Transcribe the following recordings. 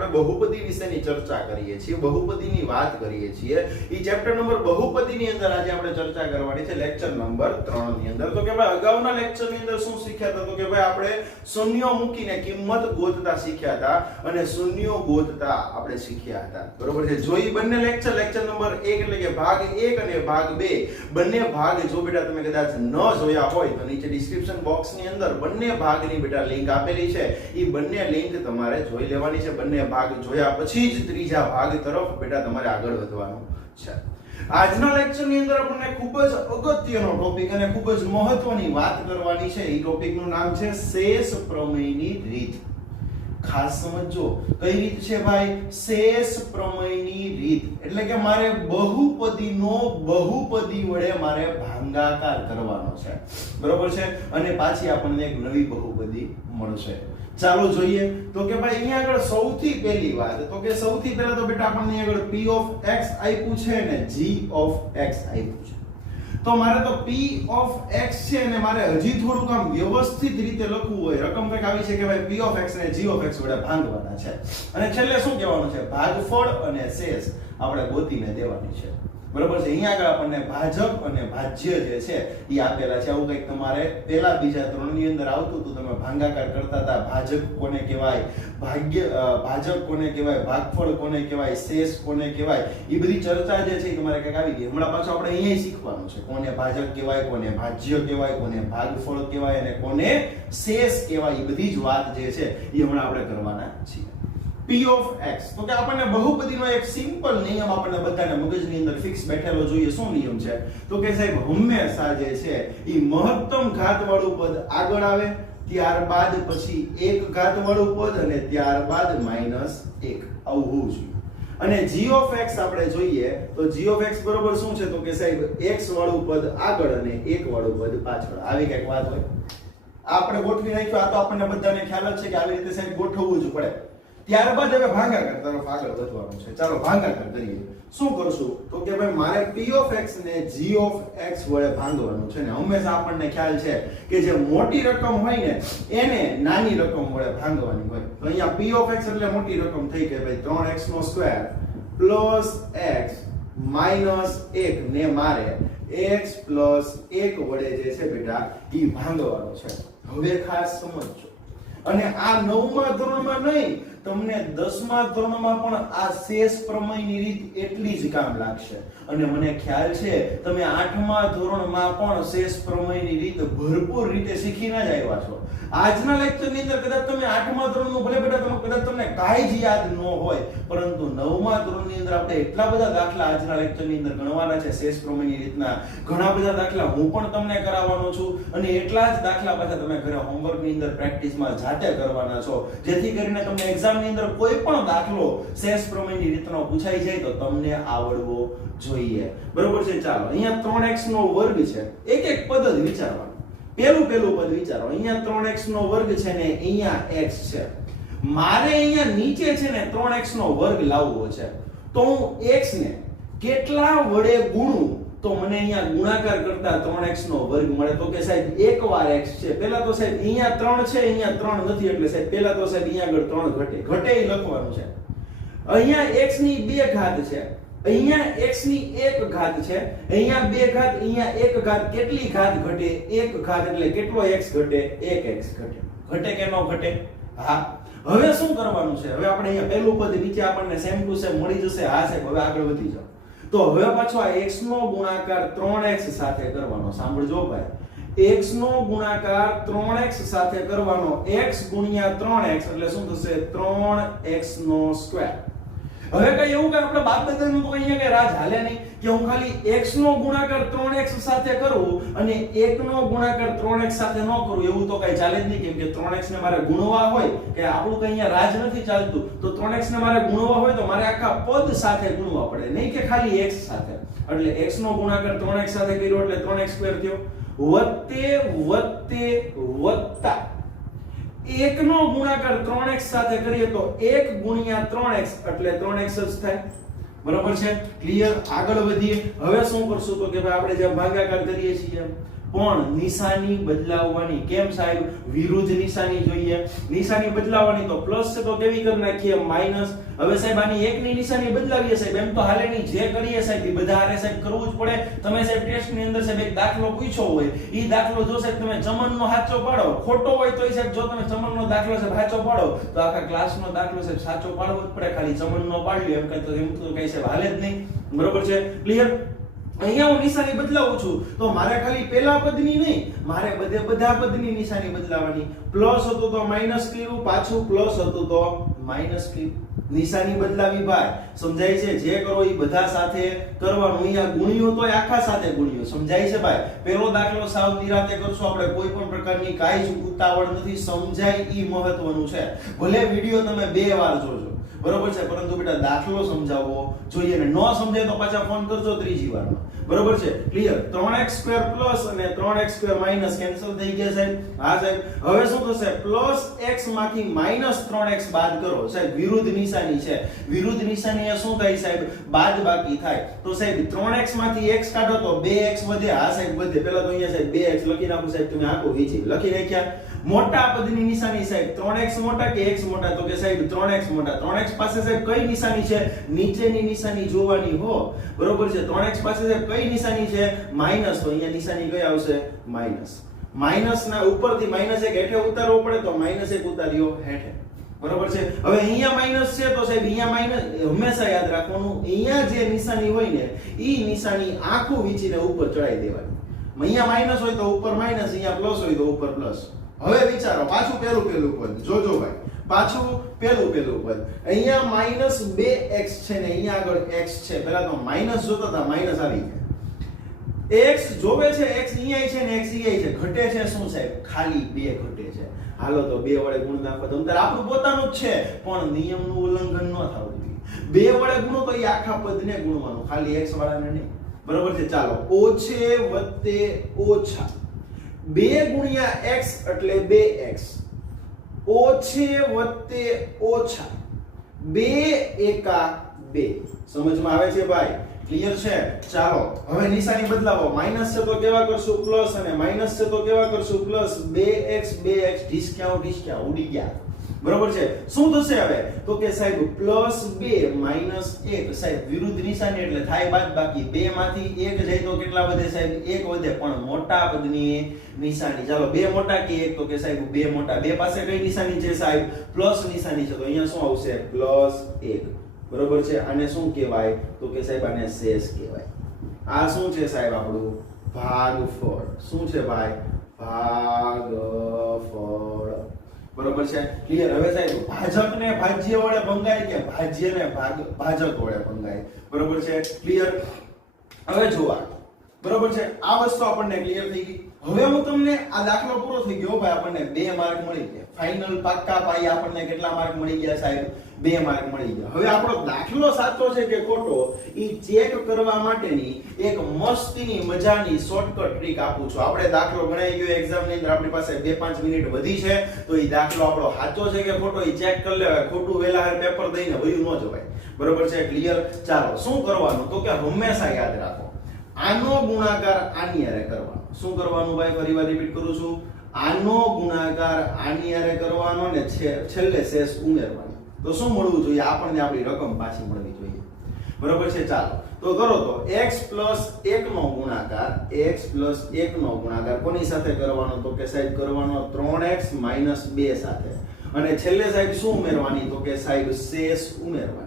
આપણે બહુપદી વિશેની ચર્ચા કરીએ છીએ, બહુપદીની વાત કરીએ છીએ. એ ચેપ્ટર નંબર બહુપદીની અંદર આજે આપણે ચર્ચા કરવાની છે લેક્ચર નંબર 3 ની અંદર. તો કે ભાઈ અગાઉના લેક્ચરની અંદર શું શીખ્યા હતા? તો કે ભાઈ આપણે શૂન્યો મૂકીને કિંમત ગોતતા શીખ્યા હતા અને શૂન્યો ગોતતા આપણે શીખ્યા હતા. બરોબર છે. જો એ બંને લેક્ચર નંબર 1 એટલે કે ભાગ 1 અને ભાગ 2 બંને ભાગ જો બેટા તમે કદાચ ન જોયા હોય તો નીચે ડિસ્ક્રિપ્શન બોક્સની અંદર બંને ભાગની બેટા લિંક આપેલી છે. એ બંને લિંક તમારે જોઈ લેવાની છે. બંને ભાગ જોયા પછી જ ત્રીજા ભાગ તરફ બેટા તમારે આગળ વધવાનું છે. આજના લેક્ચરની અંદર આપણને ખૂબ જ અગત્યનો ટોપિક અને ખૂબ જ મહત્વની વાત કરવાની છે. એ ટોપિકનું નામ છે શેષ પ્રમેયની રીત. ખાસ સમજો કઈ રીત છે ભાઈ? શેષ પ્રમેયની રીત. એટલે કે મારે બહુપદીનો બહુપદી વડે મારે ભાગાકાર કરવાનો છે. બરોબર છે. અને પાછી આપણને એક નવી બહુપદી મળશે. ચાલો જોઈએ. તો કે ભાઈ અહીંયા આગળ સૌથી પહેલી વાત તો કે સૌથી પહેલા તો બેટા આપણને આગળ p of x આપ્યું છે અને g of x આપ્યું છે. તો મારે તો p of x છે અને મારે હજી થોડુંક આમ વ્યવસ્થિત રીતે લખવું હોય. રકમ કંઈક આવી છે કે ભાઈ p of x ને g of x વડે ભાંગવાના છે અને છેલ્લે શું કહેવાનું છે? ભાગફળ અને શેષ આપણે ગોતીને દેવાની છે. બરોબર છે. અહીંયા આગળ આપણને ભાજક અને ભાજ્ય જે છે એ આપેલા છે. આવું કંઈક તમારે પહેલા બીજા 3 ની અંદર આવતું હતું. તમે ભાગાકાર કરતા હતા. ભાજક કોને કહેવાય, ભાજક કોને કહેવાય, ભાગફળ કોને કહેવાય, શેષ કોને કહેવાય, એ બધી ચર્ચા જે છે એ તમારે કંઈક આવી ગઈ. હમણાં પાછું આપણે અહીંયા શીખવાનું છે કોને ભાજક કહેવાય, કોને ભાજ્ય કહેવાય, કોને ભાગફળ કહેવાય અને કોને શેષ કહેવાય. એ બધી જ વાત જે છે એ હમણાં આપણે કરવાના છીએ. p of x તો કે આપણને બહુપદીનો એક સિમ્પલ નિયમ આપણને બધાને મગજની અંદર ફિક્સ બેઠેલો જોઈએ. શું નિયમ છે? તો કે સાહેબ હંમેશા જે છે એ મહત્તમ ઘાતવાળું પદ આગળ આવે, ત્યારબાદ પછી એક ઘાતવાળું પદ અને ત્યારબાદ -1 આવું હોવું જોઈએ. અને g of x આપણે જોઈએ તો g of x બરોબર શું છે? તો કે સાહેબ x વાળું પદ આગળ અને 1 વાળું પદ પાછળ. આવી કઈક વાત હોય. આપણે ગોઠવી નાખ્યું. આ તો આપણને બધાને ખ્યાલ જ છે કે આવી રીતે સાહેબ ગોઠવવું જ પડે. ત્યારબાદ હવે ભાગાકાર તરફ આગળ વધવાનું છે. ચાલો ભાગાકાર કરીએ. શું કરશું? તો કે ભાઈ મારે p of x ને g of x વડે ભાંગવાનું છે ને હંમેશા આપણને ખ્યાલ છે કે જે મોટી રકમ હોય ને એને નાની રકમ વડે ભાંગવાની હોય. તો અહીંયા p of x એટલે મોટી રકમ થઈ કે ભાઈ 3x² પ્લસ x માઈનસ 1 ને મારે x પ્લસ 1 વડે જે છે બેટા ઈ ભાંગવાનો છે. હવે ખાસ સમજજો. અને આ 9મા ધોરણમાં નહીં, તમને 10મા ધોરણમાં પણ આ શેષ પ્રમેયની રીત એટલી જ કામ લાગશે. અને મને ખ્યાલ છે તમે 8મા ધોરણમાં પણ શેષ પ્રમેયની રીત ભરપૂર રીતે શીખીને જ આવ્યા છો. આજના લેક્ચરની અંદર કદાચ તમે 8મા ધોરણનું ભલે બેટા કદાચ તમને કાંઈ જ યાદ ન હોય, પરંતુ 9મા ધોરણની અંદર આપણે એટલા બધા દાખલા આજના લેક્ચરની અંદર ગણવાના છે શેષ પ્રમેયની રીતના. ઘણા બધા દાખલા હું પણ તમને કરાવવાનો છું અને એટલા જ દાખલા પાછા તમે ઘરે હોમવર્કની અંદર પ્રેક્ટિસમાં જાતે કરવાના છો, જેથી કરીને તમને એક્ઝામની અંદર કોઈ પણ દાખલો શેષ પ્રમેયની રીતનો પૂછાઈ જાય તો તમને આવડવો જોઈએ. બરોબર છે. ચાલો અહીંયા 3x નો વર્ગ છે. એક એક પદ જ વિચારવાનું. પહેલું પદ વિચારો. અહીંયા 3x નો વર્ગ છે ને અહીંયા x છે. મારે અહીંયા નીચે છે ને 3x નો વર્ગ લાવવો છે. તો હું x ને કેટલા વડે ગુણું તો મને અહીંયા ગુણાકાર કરતા 3x નો વર્ગ મળે? તો કે સાહેબ એક વાર x છે. પહેલા તો સાહેબ અહીંયા 3 છે, અહીંયા 3 નથી, એટલે સાહેબ પહેલા તો સાહેબ અહીંયા આગળ 3 ઘટે એ લખવાનું છે. અહીંયા x ની 2 ઘાત છે, અહીંયા x ની 1 ઘાત છે, અહીંયા 2 ઘાત, અહીંયા 1 ઘાત. કેટલી ઘાત ઘટે? 1 ઘાત. એટલે કેટલો x ઘટે? 1x ઘટે. ઘટે કે ન ઘટે? હા. હવે શું કરવાનું છે? હવે આપણે અહીંયા પહેલું પદ નીચે આપણને સેમ ટુ સેમ મળી જશે. હા સાહેબ હવે આગળ વધી જાઓ. તો હવે પાછો આ x નો ગુણાકાર 3x સાથે કરવાનો. સાંભળજો ભાઈ, x નો ગુણાકાર 3x સાથે કરવાનો. x ગુણ્યા 3x એટલે શું થશે? 3x નો સ્ક્વેર. હવે કઈ એવું કે આપણે બાપ દાદાનું તો અહીંયા કઈ રાજ હાલે નહીં કે હું ખાલી x નો ગુણાકાર 3x સાથે કરું અને 1 નો ગુણાકાર 3x સાથે ન કરું. એવું તો કઈ ચાલે જ નહીં, કેમ કે 3x ને મારે ગુણવા હોય કે આપણું કઈ અહીંયા રાજ નથી ચાલતું. તો 3x ને મારે ગુણવા હોય તો મારે આખા પદ સાથે ગુણવા પડે, નહીં કે ખાલી x સાથે. એટલે x નો ગુણાકાર 3x સાથે કર્યો એટલે 3x² થયો. વત્તે વત્તે વત્તા 1 નો ગુણાકાર 3x સાથે કરીએ તો 1 ગુણ્યા 3x એટલે 3x જ થાય. બરાબર છે? ક્લિયર? આગળ વધીએ. હવે શું કરશું? તો કે ભાઈ આપણે જે ભાગાકાર કરીએ છીએ પણ નિશાની બદલાવવાની. કેમ સાહેબ? વિરુદ્ધ નિશાની જોઈએ. નિશાની બદલાવવાની તો પ્લસ છે તો કેવી કરી નાખીએ? માઈનસ. હવે સાહેબ આની એકની નિશાની બદલાવીએ સાહેબ, એમ તો હાલેની જે કરીએ સાહેબ એ બધા હારે સાહેબ કરવું જ પડે. તમે સાહેબ ટેસ્ટ ની અંદર સાહેબ એક દાખલો પૂછ્યો હોય, ઈ દાખલો જો સાહેબ તમે ચમનનો સાચો પાડો, ખોટો હોય તો સાહેબ જો તમે ચમનનો દાખલો સાહેબ સાચો પાડો તો આખા ક્લાસનો દાખલો સાહેબ સાચો પાડવો જ પડે. ખાલી ચમનનો પાડ્યો એમ તો કઈ સાહેબ હાલે જ નહીં. બરોબર છે? ક્લિયર? અહીંયા હું નિશાની બદલાવું છું તો મારે ખાલી પહેલા પદની નહીં, મારે બધા પદની નિશાની બદલાવાની. પ્લસ હતું તો માઈનસ કર્યું, પાછું પ્લસ હતું તો માઈનસ કર્યું. નિશાની બદલાવી ભાઈ, સમજાય છે? જે કરો એ બધા સાથે કરવાનું. અહીંયા ગુણ્યું તો આખા સાથે ગુણ્યું. સમજાય છે ભાઈ? પહેલો દાખલો સાવ નિરાતે કરશું આપણે, કોઈ પણ પ્રકારની કાઈ જ ઉતાવળ નથી. સમજાય ઈ મહત્વનું છે. ભલે વિડિયો તમે 2 વાર જોજો, બરોબર છે, પરંતુ બેટા દાખલો સમજાવવો જોઈએ ને. ન સમજાય તો પાછા ફોન કરજો ત્રીજી વારમાં. બરોબર છે? ક્લિયર? 3x² પ્લસ અને 3x² માઈનસ કેન્સલ થઈ ગયા સાહેબ. હા સાહેબ. હવે શું થશે? પ્લસ x માંથી માઈનસ 3x બાદ કરો સાહેબ. વિરુદ્ધ નિશાની છે. વિરુદ્ધ નિશાની એ શું થાય સાહેબ? બાદ બાકી થાય. તો સાહેબ 3x માંથી x કાઢો તો 2x વધે. હા સાહેબ વધે. પહેલા તો અહીંયા સાહેબ 2x લખી નાખું સાહેબ. તમે આખું વીચી લખી નાખ્યા. મોટા પદની નિશાની સાહેબ 3x મોટા કે x મોટા? તો કે સાહેબ 3x મોટા. 3x પાસે સાહેબ કઈ નિશાની છે? નીચેની નિશાની જોવાની હો. બરોબર છે? 3x પાસે સાહેબ કઈ નિશાની છે? માઈનસ. તો અહીંયા નિશાની કઈ આવશે? માઈનસ. માઈનસ ના ઉપરથી માઈનસ 1 હેઠે ઉતારવો પડે તો માઈનસ 1 ઉતાર્યો હેઠે. બરોબર છે? હવે અહીંયા માઈનસ છે તો સાહેબ અહીંયા માઈનસ હંમેશા યાદ રાખવાનું, અહીંયા જે નિશાની હોય ને ઈ નિશાની આખું વીંચીને ઉપર ચડાઈ દેવાની. અહીંયા માઈનસ હોય તો ઉપર માઈનસ, અહીંયા પ્લસ હોય તો ઉપર પ્લસ. હવે વિચારો, પાછું પેલું પદ જોજો ભાઈ, પાછું પેલું પદ. અહીંયા માઈનસ 2x છે ને અહીંયા આગળ x છે. પહેલા તો માઈનસ જોતા હતા, માઈનસ આવી ગયા. x જોવે છે, x અહીંયા છે ને x અહીંયા છે. ઘટે છે શું સાહેબ? ખાલી 2 ઘટે છે. હાલો તો 2 વડે ગુણ નાખો. તો અંતર આપણું પોતાનું જ છે પણ નિયમનું ઉલ્લંઘન ન થવું જોઈએ. 2 વડે ગુણો તો એ આખા પદને ગુણવાનું, ખાલી x વાળાને નહીં. બરોબર છે? ચાલો, ઓછે વત્તે ઓછા 2 ગુણ્યા x એટલે 2x. ઓછે વત્તે ઓછા 2 એકા 2. સમજમાં આવે છે ભાઈ? ક્લિયર છે? ચાલો હવે નિશાની બદલાવો. માઈનસ છે તો કેવા કરશું? પ્લસ. અને માઈનસ છે તો કેવા કરશું? પ્લસ. 2x ઢીસક્યા ઉડી ગયા. બરોબર છે? શું થશે હવે? તો કે સાહેબ +2 -1. સાહેબ વિરુદ્ધ નિશાની એટલે થાય બાદ બાકી. 2 માંથી 1 જાય તો કેટલા વધે સાહેબ? 1 વધે. પણ મોટા પદની નિશાની. ચાલો 2 મોટા કે 1? તો કે સાહેબ 2 મોટા. 2 પાસે કઈ નિશાની છે સાહેબ? પ્લસ નિશાની છે. તો અહીંયા શું આવશે? +1. બરોબર છે? આને શું કહેવાય? તો કે સાહેબ આને શેષ કહેવાય. આ શું છે સાહેબ? આપણું ભાગફળ. શું છે ભાઈ? ભાગફળ. બરોબર છે? ક્લિયર? હવે સાહેબ ભાજકને ભાજ્ય વડે ભંગાય કે ભાજ્યને ભાજક વડે ભંગાય? બરોબર છે? ક્લિયર? હવે જોવા. બરોબર છે? આ વસ્તુ આપણને ક્લિયર થઈ ગઈ. હવે હું તમને આ દાખલો પૂરો થઈ ગયો ભાઈ, આપણને 2 માર્ક મળી ગયા. ફાઇનલ પાક્કા પાઈ આપણને કેટલા માર્ક મળી ગયા સાહેબ? 2 માર્ક મળી ગયા. હવે આપણો દાખલો સાચો છે કે ખોટો ઈ ચેક કરવા માટેની એક મસ્તીની મજાની શોર્ટકટ ટ્રીક આપું છું. આપણે દાખલો ગણાઈ ગયો એક્ઝામ ની અંદર, આપણી પાસે 2-5 મિનિટ વધી છે તો ઈ દાખલો આપણો સાચો છે કે ખોટો ઈ ચેક કરી લેવાય. ખોટું વેલા પેપર દઈને વયું ન જવાય. બરોબર છે? ક્લિયર? ચાલો શું કરવાનું? તો કે હંમેશા યાદ રાખો, આનો ગુણાકાર આની હારે કરવાનો. શું કરવાનું ભાઈ? ફરીવાર રિપીટ કરું છું. આનો ગુણાકાર આની હારે કરવાનો ને છેલ્લે શેષ ઉમેરવાનો. તો શું મળવું જોઈએ? આપણને આપણી રકમ પાછી મળવી જોઈએ. બરોબર છે? ચાલો તો કરો તો x + 1 નો ગુણાકાર, x + 1 નો ગુણાકાર કોની સાથે કરવાનો? તો કે સાહેબ કરવાનો 3x - 2 સાથે. અને છેલ્લે સાહેબ શું ઉમેરવાની? તો કે સાહેબ શેષ ઉમેરવાની.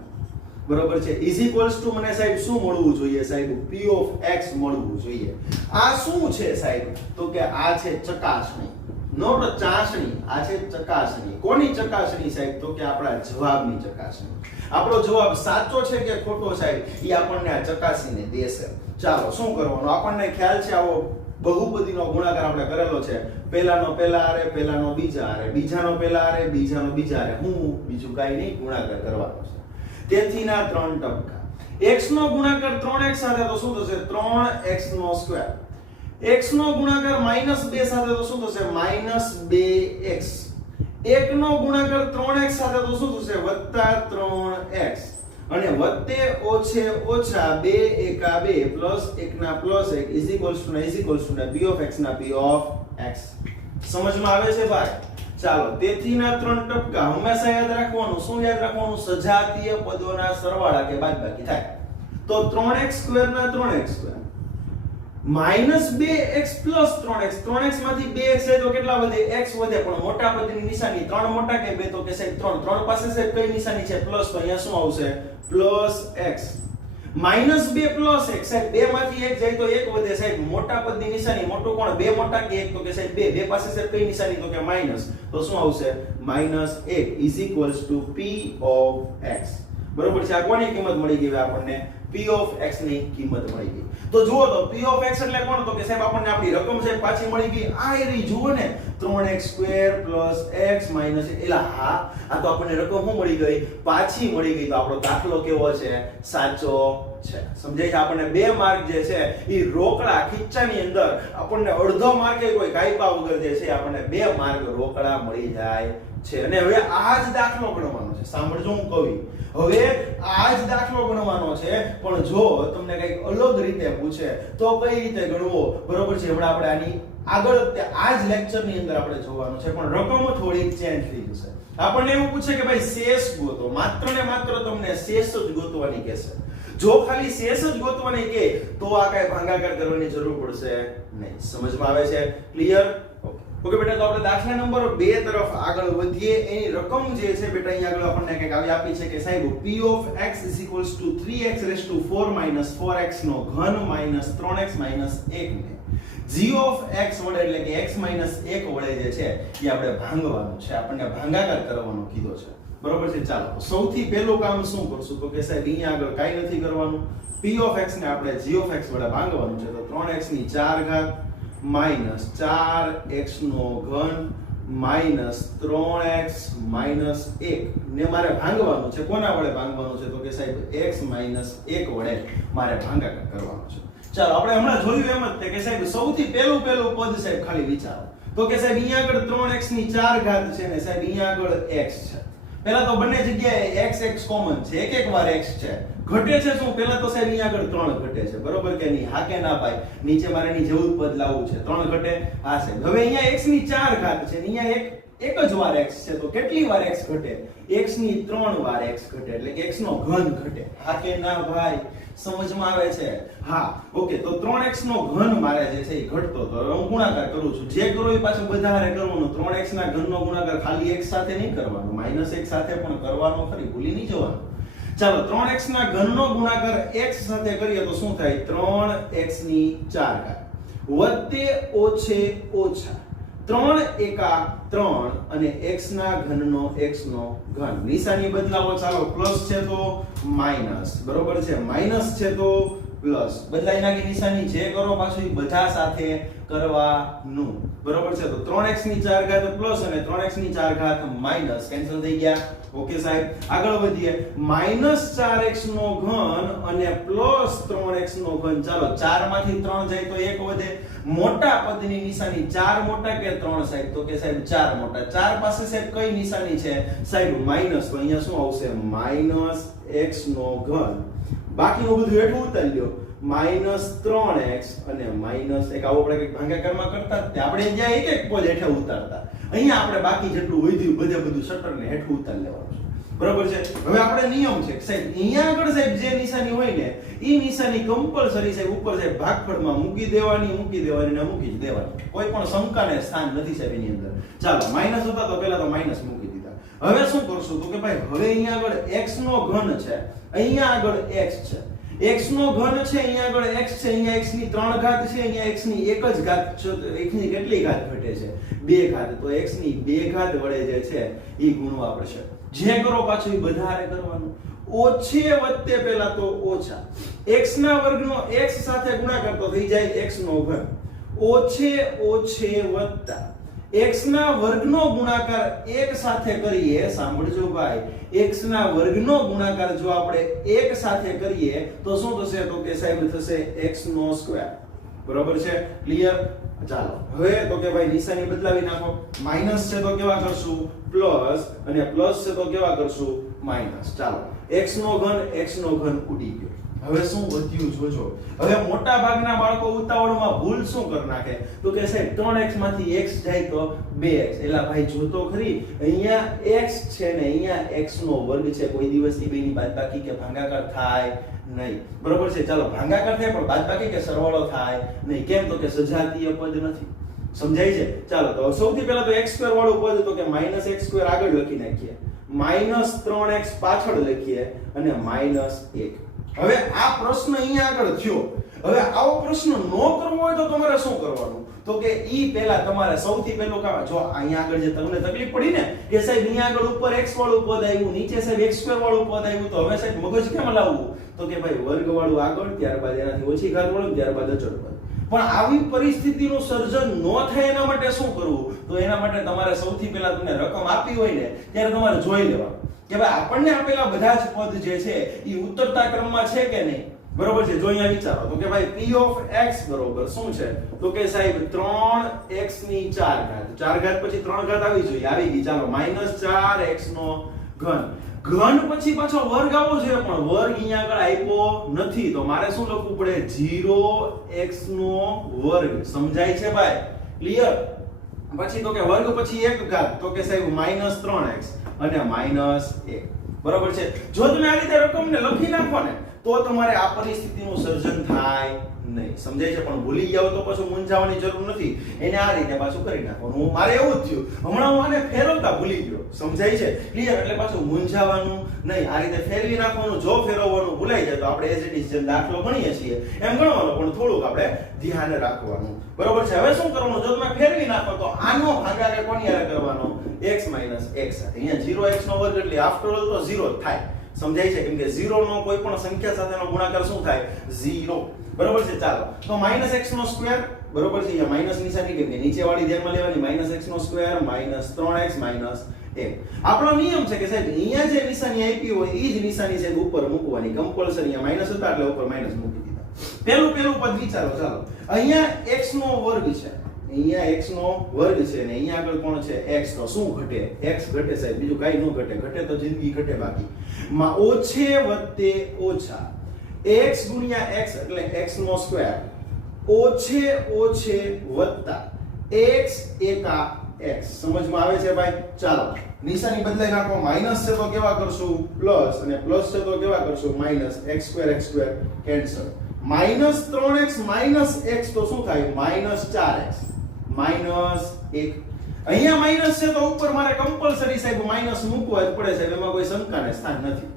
બરોબર છે? ઇઝ ઇક્વલ્સ ટુ મને સાહેબ શું મળવું જોઈએ સાહેબ? p ઓફ x મળવું જોઈએ. આ શું છે સાહેબ? તો કે આ છે ચકાસણી, નોટ ચાસણી. આ છે ચકાસણી. કોની ચકાસણી સાહેબ? તો કે આપણા જવાબની ચકાસણી. આપણો જવાબ સાચો છે કે ખોટો સાહેબ એ આપણને આ ચકાસીને દેશે. ચાલો શું કરવાનું? આપણને ખ્યાલ છે આવો બહુપદીનો ગુણાકાર આપણે કરેલો છે. પહેલાનો પહેલા હારે, પહેલાનો બીજા હારે, બીજાનો પહેલા હારે, બીજાનો બીજા હારે. હું બીજું કાઈ નહીં, ગુણાકાર કરવાનો છે. તેથી ના 3 ટપકા. x નો ગુણાકાર 3x સાથે તો શું થશે? 3x². x નો ગુણાકાર -2 સાથે તો શું થશે? -2x. 1 નો ગુણાકાર 3x સાથે તો શું થશે? +3x. અને વત્તે ઓછે ઓછા 2 એકા 2 પ્લસ 1 ના plus 1 is equals to p of x ના p ઓફ x. સમજમાં આવે છે ભાઈ? ચાલો, તેથી ના ત્રણ ટપકા હંમેશા યાદ રાખવાનું. શું યાદ રાખવાનું? સજાતીય પદોના સરવાળા કે બાદબાકી થાય. તો 3x² ના 3x² -2x + 3x. 3x માંથી 2x છે તો કેટલા વધે? x વધે. પણ મોટા પદની નિશાની 3 મોટા કે 2? તો કે સાહેબ 3. 3 પાસે સાહેબ કઈ નિશાની છે? પ્લસ. તો અહીંયા શું આવશે? +x. -2 + x. સાહેબ 2 માંથી 1 જાય તો 1 વધે. સાહેબ મોટા પદની નિશાની મોટું કોણ? 2 મોટા કે 1? તો કે સાહેબ 2. 2 પાસે સાહેબ કઈ નિશાની? તો કે માઈનસ. તો શું આવશે? -1 = p ઓફ x. બરોબર છે? આ કોની કિંમત મળી ગઈ આપણને? p ઓફ x ની કિંમત મળી ગઈ. તો જુઓ તો p ઓફ x એટલે કોણ? તો કે સાહેબ આપણને આપણી રકમ છે પાછી મળી ગઈ. આ એ રહી, જુઓ ને, 3x² + x - એલા હા, આ તો આપણને રકમ શું મળી ગઈ? પાછી મળી ગઈ. તો આપણો દાખલો કેવો છે? સાચો છે. સમજાય છે? આપણને 2 માર્ક જે છે એ રોકડા ખીચાની અંદર આપણને અડધો માર્કે કોઈ કાયપા વગર જે છે આપણને 2 માર્ક રોકડા મળી જાય છે. અને હવે આ જ દાખલો ગણવાનો છે. સાંભળજો, હું કહું, હવે આ જ દાખલો ગણવાનો છે. પણ જો તમને કંઈક અલગ રીતે પૂછે તો કઈ રીતે ગણવો? બરોબર છે? હમણાં આપણે આની આગળ આ જ લેક્ચરની અંદર આપણે જોવાનું છે. પણ રકમો થોડીક ચેન્જ થઈ જશે. આપણને એવું પૂછે કે ભાઈ શેષ ગોતો. માત્ર ને માત્ર તમને શેષ જ ગોતવાની કહેશે. જો ખાલી શેષ જ ગોતવાની કે તો આ કઈ ભાગાકાર કરવાની જરૂર પડશે નહીં. સમજમાં આવે છે? ક્લિયર? ઓકે બેટા, તો આપણે દાખલા નંબર 2 તરફ આગળ વધીએ. એની રકમ જે છે બેટા અહીં આગળ આપણને કંઈક આવી આપી છે કે સાહેબ p of x = 3x⁴ - 4x નો ઘન - 3x - 1 ને g ઓફ x વડે એટલે કે x - 1 વડે જે છે એ આપણે ભાંગવાનું છે. આપણને ભાગાકાર કરવાનો કીધો છે. બરોબર છે? ચાલો, સૌથી પહેલું કામ શું કરશું? તો કે સાહેબ અહીંયા આગળ કાઈ નથી કરવાનું. p ઓફ x ને આપણે g ઓફ x વડે ભાંગવાનું છે. તો 3x ની 4 ઘાત -4x નો ઘન -3x - 1 ને મારે ભાંગવાનું છે. કોના વડે ભાંગવાનું છે? તો કે સાહેબ x - 1 વડે મારે ભાગાકાર કરવાનો છે. ચાલો, આપણે હમણાં જોયું એમ જ કે સાહેબ સૌથી પહેલું પદ સાહેબ ખાલી વિચારો. તો કે સાહેબ અહીંયા આગળ 3x ની 4 ઘાત છે ને સાહેબ અહીંયા આગળ x છે. પહેલા તો બંને જગ્યાએ x કોમન છે. એક વાર x છે. ઘટે છે શું? પહેલા તો સાહેબ અહીંયા આગળ 3 ઘટે છે. બરોબર કે નહીં? હા કે ના ભાઈ? નીચે મારે ની જેવું જ પદ લાવવું છે. 3 ઘટે. હા સાહેબ. હવે અહીંયા x ની 4 ઘાત છે. અહીંયા એક જ વાર x છે. તો કેટલી વાર x ઘટે? x ની 3 વાર x ઘટે. એટલે કે x નો ઘન ઘટે. હા કે ના ભાઈ? સમજમાં આવે છે? હા. ઓકે, તો 3x નો ઘન મારે જે છે એ ઘટતો. તો હવે હું ગુણાકાર કરું છું. જે કરો એ પાછું બધારે કરવાનું. 3x ના ઘનનો ગુણાકાર ખાલી x સાથે નહીં કરવાનો, -1 સાથે પણ કરવાનો. ખરી, ભૂલી નહીં જવાનું. ચાલો, 3x ના ઘનનો ગુણાકાર x સાથે કરીએ તો શું થાય? 3x ની 4 ઘાત વત્તે ઓછે ઓછા 3 એકા 3 અને x ના ઘનનો x નો ઘન. નિશાની બદલાવો. ચાલો, પ્લસ છે તો માઈનસ. બરોબર છે? માઈનસ છે તો પ્લસ. બદલાઈ નાખી નિશાની. જે કરો પાછું બધા સાથે કરવાનું. બરોબર છે? તો 3x ની 4 ઘાત પ્લસ અને 3x ની 4 ઘાત માઈનસ. કેન્સલ થઈ ગયા. ઓકે સાહેબ, આગળ વધીએ. -4x નો ઘન અને +3x નો ઘન. ચાલો, 4 માંથી 3 જાય તો 1 વધે. મોટા પદની નિશાની 4 મોટા કે 3 સાહેબ? તો કે સાહેબ 4 મોટા. 4 પાસે સાહેબ કઈ નિશાની છે? સાહેબ માઈનસ. તો અહીંયા શું આવશે? -x નો ઘન. બાકીનું બધું હેઠું ઉતારી લ્યો. -3x અને -1. આવો આપણે કંઈક ભાગાકારમાં કરતા જ. આપણે જ્યાં એક પદ હેઠે ઉતારતા, અહીંયા આપણે બાકી જેટલું વધ્યું બધું શટરને હેઠું ઉતારી લેવાનું છે. બરોબર છે? હવે આપણે નિયમ છે સાહેબ અહીંયા આગળ સાહેબ જે નિશાની હોય ને એ નિશાની કમ્પલસરી સાહેબ ઉપર સાહેબ ભાગફળમાં મૂકી દેવાની ને મૂકી જ દેવાની. કોઈ પણ શંકાને સ્થાન નથી સાહેબ એની અંદર. ચાલો, માઈનસ હતા તો પહેલા તો માઈનસ મૂકી દીધા. હવે શું કરશું? તો કે ભાઈ હવે અહીંયા આગળ x નો ઘન છે, અહીંયા આગળ x છે. x નો ઘન છે, અહીંયા આગળ x છે, અહીંયા x ની 3 ઘાત છે, અહીંયા x ની 1 જ ઘાત છે. x ની કેટલી ઘાત ઘટે છે? 2 ઘાત. તો x ની 2 ઘાત વડે જે છે એ ગુણવા પડશે. જે કરો પાછું એ બધારે કરવાનું. ઓછે વત્તે પહેલા તો ઓછા. x ના વર્ગનો x સાથે ગુણાકાર તો થઈ જાય x નો ઘન. ઓછે વત્તા x ના વર્ગનો ગુણાકાર 1 સાથે કરીએ. સાંભળજો ભાઈ, x ના વર્ગનો ગુણાકાર જો આપણે 1 સાથે કરીએ તો શું થશે? તો કે સાહેબ થશે x નો સ્ક્વેર. બરોબર છે? ક્લિયર? ચાલો, હવે તો કે ભાઈ નિશાની બદલાવી નાખો. માઈનસ છે તો કેવા કરશું? પ્લસ. અને પ્લસ છે તો કેવા કરશું? માઈનસ. ચાલો x નો ઘન ઉડી ગયો. હવે શું વધ્યું જોજો. હવે મોટા ભાગના બાળકો ઉતાવળમાં ભૂલ શું કરી નાખે તો કે સાહેબ 3x માંથી x જાય તો 2x. એલા ભાઈ જોતો ખરી, અહીંયા x છે ને અહીંયા x નો વર્ગ છે. કોઈ દિવસની બેની બાદબાકી કે ભાગાકાર થાય નહીં. બરોબર છે. ચાલો ભાગાકાર થાય પણ બાદબાકી કે સરવાળો થાય નહીં. કેમ તો કે સજાતીય પદ નથી. સમજાય છે? ચાલો તો સૌથી પહેલા તો x² વાળું પદ તો કે -x² આગળ લખી નાખીએ, -3x પાછળ લખીએ અને -1. હવે આ પ્રશ્ન અહીંયા આગળ થયો. હવે આવો પ્રશ્ન નો કરવો હોય તો તમારે શું કરવાનું તો કે ઈ પહેલા તમારે સૌથી પહેલું કામ, જો અહીંયા આગળ જે તમને તકલીફ પડી ને કે સાહેબ અહીંયા આગળ ઉપર x વાળું પદ આવ્યું, નીચે સાહેબ x² વાળું પદ આવ્યું, તો હવે સાહેબ મગજ કેમ લાવવું તો કે ભાઈ વર્ગ વાળું આગળ, ત્યારબાદ એનાથી ઓછી ઘાત વાળું, ત્યારબાદ અચળ પદ. પણ આવી પરિસ્થિતિનું સર્જન ન થાય એના માટે શું કરવું તો એના માટે તમારે સૌથી પહેલા તમને રકમ આપી હોય ને ત્યારે તમારે જોઈ લેવાનું કે ભાઈ આપણને આપેલા બધા જ પદ જે છે એ ઉતરતા ક્રમમાં છે કે નહીં. બરોબર છે? જો અહીંયા વિચારો તો કે ભાઈ p ઓફ x બરોબર શું છે તો કે સાહેબ 3x ની 4 ઘાત. 4 ઘાત પછી 3 ઘાત આવી જોઈએ, આવી ગઈ. ચાલો -4x નો ઘન. ઘન પછી પાછો વર્ગ આવવો જોઈએ પણ વર્ગ અહીંયા આગળ આપ્યો નથી તો મારે શું લખવું પડે 0x નો વર્ગ. સમજાય છે ભાઈ? ક્લિયર? પછી તો કે વર્ગ પછી 1 ઘાત તો કે સાહેબ -3x અને -1. બરોબર છે? જો તમે આ રીતે રકમને લખી નાખો ને તો તમારે આ પરિસ્થિતિનું સર્જન થાય નહીં. સમજાય છે? પણ ભૂલી જાવ તો પાછું મૂંઝાવાની જરૂર નથી. એને આ રીતે પાછું કરી નાખવાનું. મારે એવું જ થયું, હમણાં હું આને ફેરવતા ભૂલી ગયો. સમજાય છે? ક્લિયર? એટલે પાછું મૂંઝાવાનું નહીં. આ રીતે ફેરવી નાખવાનું. જો ફેરવવાનું ભૂલાઈ જાય તો આપણે એઝ ઇટ ઇઝ જેમ દાખલો ગણીએ છીએ એમ ગણવાનો, પણ થોડુંક આપણે ધ્યાન રાખવાનું. બરોબર છે? હવે શું કરવાનું, જો તમે ફેરવી નાખો તો આનો ભાગાકાર કોની હારે કરવાનો x - x સાથે. અહીંયા 0x નો વર્ગ એટલે આફ્ટર ઓલ તો 0 જ થાય. સમજાય છે? કેમ કે 0 નો કોઈ પણ સંખ્યા સાથેનો ગુણાકાર શું થાય 0. બરોબર છે? ચાલો તો -x નો સ્ક્વેર. બરોબર છે? અહીંયા માઈનસ નિશાની કેમ કે નીચે વાળી ધ્યાનમાં લેવાની. -x નો સ્ક્વેર -3x -1. આપણો નિયમ છે કે સાહેબ અહીંયા જે નિશાની આપી હોય એ જ નિશાની સાહેબ ઉપર મૂકવાની. કમ્પલસરી અહીંયા માઈનસ હતા એટલે ઉપર માઈનસ મૂકી દીધા. પેલું પદ વિચારો. ચાલો અહીંયા x નો વર્ગ છે, અહીંયા x નો વર્ગ છે ને અહીંયા આગળ કોણ છે x. તો શું ઘટે? x ઘટે સાહેબ, બીજું કાઈ ન ઘટે. ઘટે તો જિંદગી ઘટે. બાકી માં ઓછે વત્તે ઓછા x ગુણ્યા x એટલે x નો સ્ક્વેર ઓછે વત્તા x એકા x. સમજમાં આવે છે ભાઈ? ચાલો નિશાની બદલાઈ નાખો. માઈનસ છે તો કેવા કરશું પ્લસ, અને પ્લસ છે તો કેવા કરશું minus. x² cancel. -3x -x તો શું થાય -4x -1. અહીંયા માઈનસ છે તો ઉપર મારે કમ્પલસરી સાહેબ માઈનસ મૂકવા જ પડે છે. એમાં કોઈ શંકાને સ્થાન નથી.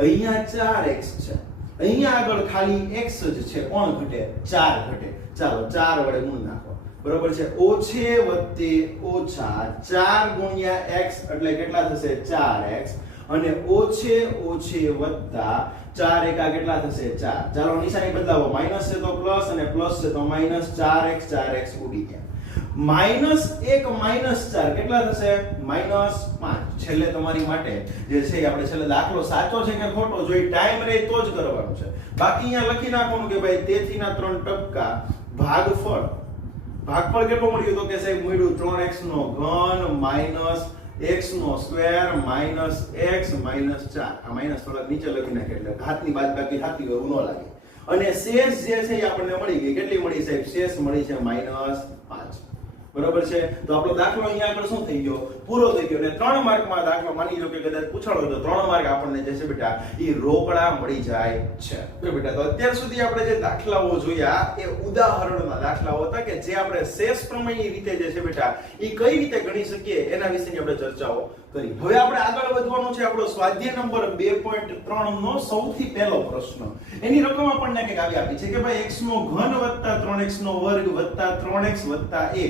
અહીંયા 4x છે, અહીંયા આગળ ખાલી x જ છે. કોણ ઘટે? 4 ઘટે. ચાલો 4 વડે ગુણ નાખો. બરોબર છે? ઓછે વત્તે ઓછા 4 ગુણ્યા x એટલે કેટલા થશે 4x અને ઓછે વત્તા 4 એકા કેટલા થશે 4. ચાલો નિશાની બદલાવો. માઈનસ છે તો પ્લસ અને પ્લસ છે તો માઈનસ. 4x ઉડી ગયા. -1 -4 કેટલા થશે -5. છેલ્લે તમારી માટે જે છે આપણે છેલ્લે દાખલો સાચો છે કે ખોટો જો ટાઈમ રહે તો જ કરવાનું છે. બાકી અહીંયા લખી નાખવાનું કે ભાઈ 3/3 ભાગફળ કેટલો મળ્યું તો કે સાહેબ મળ્યું 3x નો ઘન x નો સ્ક્વેર x -4. આ માઈનસ થોડાક નીચે લખી નાખે એટલે ઘાતની બાદબાકી થતી હોય એવું ન લાગે. અને શેષ જે છે એ આપણને મળી ગઈ. કેટલી મળી સાહેબ? શેષ મળી છે -5. બરોબર છે? તો આપણો દાખલો અહીંયા આગળ શું થઈ ગયો? પૂરો થઈ ગયો. અને 3 માર્કમાં દાખલો માની લો કે કદાચ પૂછાણો તો 3 માર્ક આપણને જે છે બેટા એ રોકડા મળી જાય છે. તો બેટા તો અત્યાર સુધી આપણે જે દાખલાઓ જોયા એ ઉદાહરણના દાખલાઓ હતા કે જે આપણે શેષ પ્રમેયની રીતે જે છે બેટા એ કઈ રીતે ગણી શકીએ એના વિશેની આપણે ચર્ચાઓ કરી. હવે આપણે આગળ વધવાનું છે આપણો સ્વાધ્યાય નંબર 2.3 નો સૌથી પહેલો પ્રશ્ન. એની રકમ આપણને કંઈક આવી આપી છે કે ભાઈ x નો ઘન વત્તા 3x નો વર્ગ વત્તા 3x વત્તા 1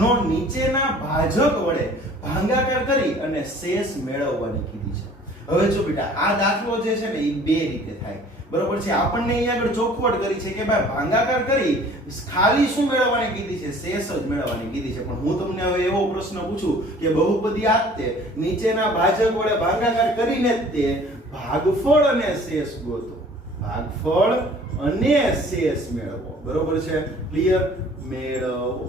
નો નીચેના ભાજક વડે ભાગાકાર કરી અને શેષ મેળવવાની કીધી છે. હવે જો બેટા આ દાખલો જે છે ને એ બે રીતે થાય. બરોબર છે? આપણને અહીંયા આગળ ચોખવટ કરી છે કે ભાઈ ભાગાકાર કરી ખાલી શું મેળવવાની કીધી છે? શેષ જ મેળવવાની કીધી છે. પણ હું તમને હવે એવો પ્રશ્ન પૂછું કે બહુપદી આ તે નીચેના ભાજક વડે ભાગાકાર કરીને જ તે ભાગફળ અને શેષ ગોતો. ભાગફળ અને શેષ મેળવો. બરોબર છે? ક્લિયર? મેળવો.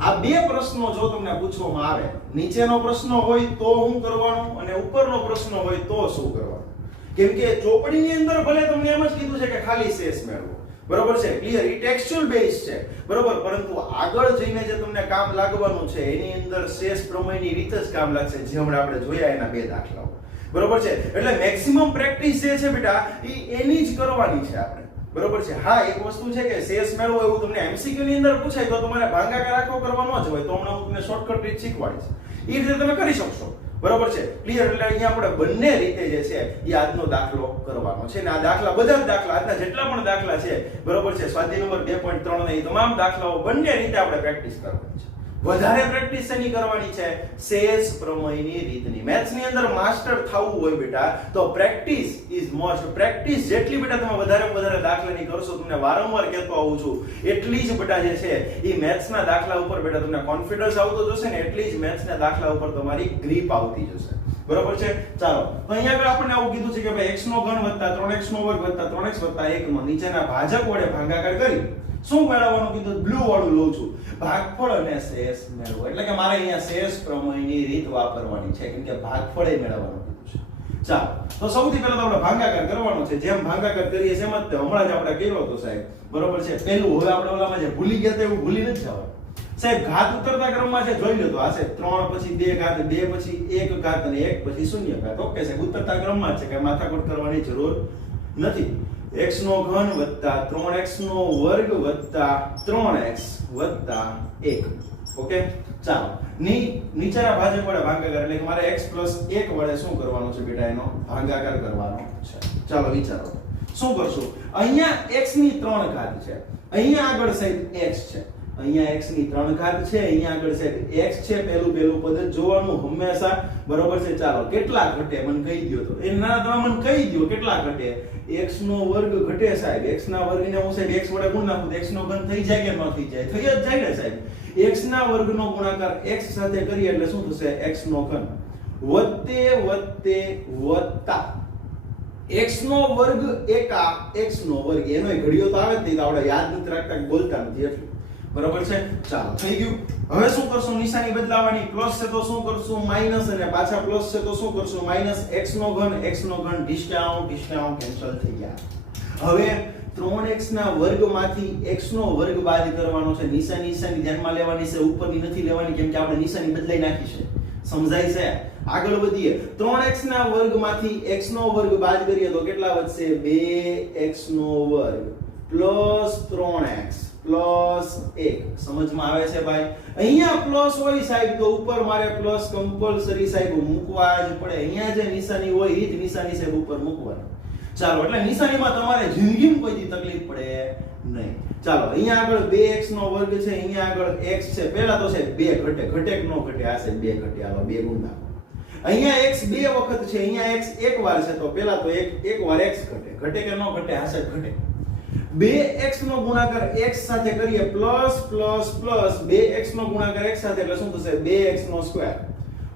આ બે પ્રશ્નો જો તમને પૂછવામાં આવે, નીચેનો પ્રશ્ન હોય તો શું કરવાનું અને ઉપરનો પ્રશ્ન હોય તો શું કરવાનું. કેમ કે ચોપડીની અંદર ભલે તમને એમ જ કીધું છે કે ખાલી શેષ મેળવો, બરોબર છે, ક્લિયર, ઈ ટેક્સ્ચ્યુઅલ બેઝ છે, બરોબર, પરંતુ આગળ જઈને જે તમને કામ લાગવાનું છે એની અંદર શેષ પ્રમેયની રીત જ કામ લાગશે, જે હમણાં આપણે જોયા એના બે દાખલાઓ, બરોબર છે. એટલે મેક્સિમમ પ્રેક્ટિસ જે છે બેટા એની જ કરવાની છે આપણે, બરોબર છે. હા, એક વસ્તુ છે કે શેષ મેળવો એવું તમને એમસીક્યુ ની અંદર પૂછાય તો તમારે ભાગાકાર આખો કરવાનો જ હોય, તો હમણાં હું તમને શોર્ટકટ રીત શીખવાડીશ, એ રીતે તમે કરી શકશો, બરોબર છે, ક્લિયર. એટલે અહીંયા આપણે બંને રીતે જે છે એ આજનો દાખલો કરવાનો છે ને આ દાખલા, બધા જ દાખલા, આજના જેટલા પણ દાખલા છે, બરોબર છે, સ્વાધ્યાય નંબર 2.3 ને એ તમામ દાખલાઓ બંને રીતે આપણે પ્રેક્ટિસ કરવાની છે. વધારે પ્રેક્ટિસ શેની કરવાની છે? શેષ પ્રમેયની રીતની. મેથ્સ ની અંદર માસ્ટર થવું હોય બેટા તો પ્રેક્ટિસ ઇઝ મોસ્ટ. પ્રેક્ટિસ જેટલી બેટા તમે વધારે દાખલાની કરશો, તમને વારંવાર કહેતો આવું છું, એટલી જ બેટા જે છે એ મેથ્સ ના દાખલા ઉપર બેટા તમને કોન્ફિડન્સ આવતો જશે ને એટલી જ મેથ્સ ના દાખલા ઉપર તમારી ગ્રીપ આવતી જશે, બરોબર છે. ચાલો, તો અહીંયા આગળ આપણને આવું કીધું છે કે ભાઈ x નો ઘન વત્તા 3x નો વર્ગ વત્તા 3x વત્તા 1 નો નીચેના ભાજક વડે ભાગાકાર કરી શું મેળવવાનું કીધું? બ્લુ વાળું લઉં છું, ભાગફળ અને શેષ મેળવો. એટલે કે મારે અહીંયા શેષ પ્રમેયની રીત વાપરવાની છે, કેમ કે ભાગફળ એ મેળવવાનું કીધું છે. ચાલો, તો સૌથી પહેલા તો આપણે ભાગાકાર કરવાનો છે. જેમ ભાગાકાર કરીએ છે એમ જ હમણાં જ આપણે કર્યો હતો સાહેબ, બરોબર છે. પહેલું હવે આપણે ઓલામાં જે ભૂલી ગયા હતા એવું ભૂલી નથી જવાનું સાહેબ. ઘાત ઉતરતા ક્રમમાં છે, જોઈ લો તો આ છે 3 પછી 2 ઘાત, 2 પછી 1 ઘાત અને 1 પછી 0 ઘાત. ઓકે સાહેબ, ઉતરતા ક્રમમાં છે, કે માથાકૂટ કરવાની જરૂર નથી. x નો ઘન વત્તા 3x નો વર્ગ વત્તા 3x વત્તા 1. ઓકે, ચાલો, નીચેના ભાજક વડે ભાગાકાર, એટલે કે મારે x 1 વડે શું કરવાનું છે બેટા? એનો ભાગાકાર કરવાનો છે. ચાલો વિચારો શું કરશું? અહીંયા x ની 3 ઘાત છે, અહીંયા આગળ સાહેબ x છે, અહીંયા x ની 3 ઘાત છે, અહીંયા આગળ સાહેબ x છે. પેલું પદ જ જોવાનું હંમેશા, બરોબર છે. ચાલો, કેટલા ઘટે મને કહી દો તો. એ ના તમે મને કહી દો કેટલા ઘટે. x નો વર્ગ ઘટે સાહેબ, x ના વર્ગને હું સાહેબ x વડે ગુણ નાખું તો x નો ઘન થઈ જાય કે ન થઈ જાય? થઈ જ જાય ને સાહેબ. x ના વર્ગનો ગુણાકાર x સાથે કરીએ એટલે શું થશે? x નો ઘન વત્તે વત્તા x નો વર્ગ એકા x નો વર્ગ. એનો ઘડિયો તો આવે જ નહીં, તો આપણે યાદ નથી રાખતા, બોલતા નથી એટલે, બરોબર છે. ચાલો, થઈ ગયું. હવે શું કરશું? નિશાની બદલાવાની. પ્લસ છે તો શું કરશું? માઈનસ, અને પાછા પ્લસ છે તો શું કરશું? માઈનસ. x નો ઘન ઢીસકાઉ કેન્સલ થઈ ગયા. હવે 3x ના વર્ગમાંથી x નો વર્ગ બાદ કરવાનો છે. નિશાની ધ્યાનમાં લેવાની છે, ઉપરની નથી લેવાની, કેમ કે આપણે નિશાની બદલાઈ નાખી છે. સમજાય છે? આગળ વધીએ. 3x ના વર્ગમાંથી x નો વર્ગ બાદ કરીએ તો કેટલા વધશે? 2x નો વર્ગ પ્લસ 3x પ્લસ 1. સમજમાં આવે છે ભાઈ? અહીંયા પ્લસ હોય સાહેબ તો ઉપર મારે પ્લસ કમ્પલસરી સાહેબ મૂકવા જ પડે. અહીંયા જે નિશાની હોય એ જ નિશાની સાહેબ ઉપર મૂકવાની. ચાલો, એટલે નિશાનીમાં તમારે જિંદગીમાં કોઈ દી તકલીફ પડે નહીં. ચાલો, અહીંયા આગળ 2x નો વર્ગ છે, અહીંયા આગળ x છે. પહેલા તો સાહેબ 2 ઘટે કે નો ઘટે? આ સાહેબ 2 ઘટે. હાલો 2 ગુણ નાખો. અહીંયા x 2 વખત છે, અહીંયા x એક વાર છે, તો પહેલા તો એક વાર x ઘટે કે નો ઘટે? આ સાહેબ ઘટે. 2x નો ગુણાકાર x સાથે કરીએ પ્લસ 2x નો ગુણાકાર x સાથે એટલે શું થશે? 2x નો સ્ક્વેર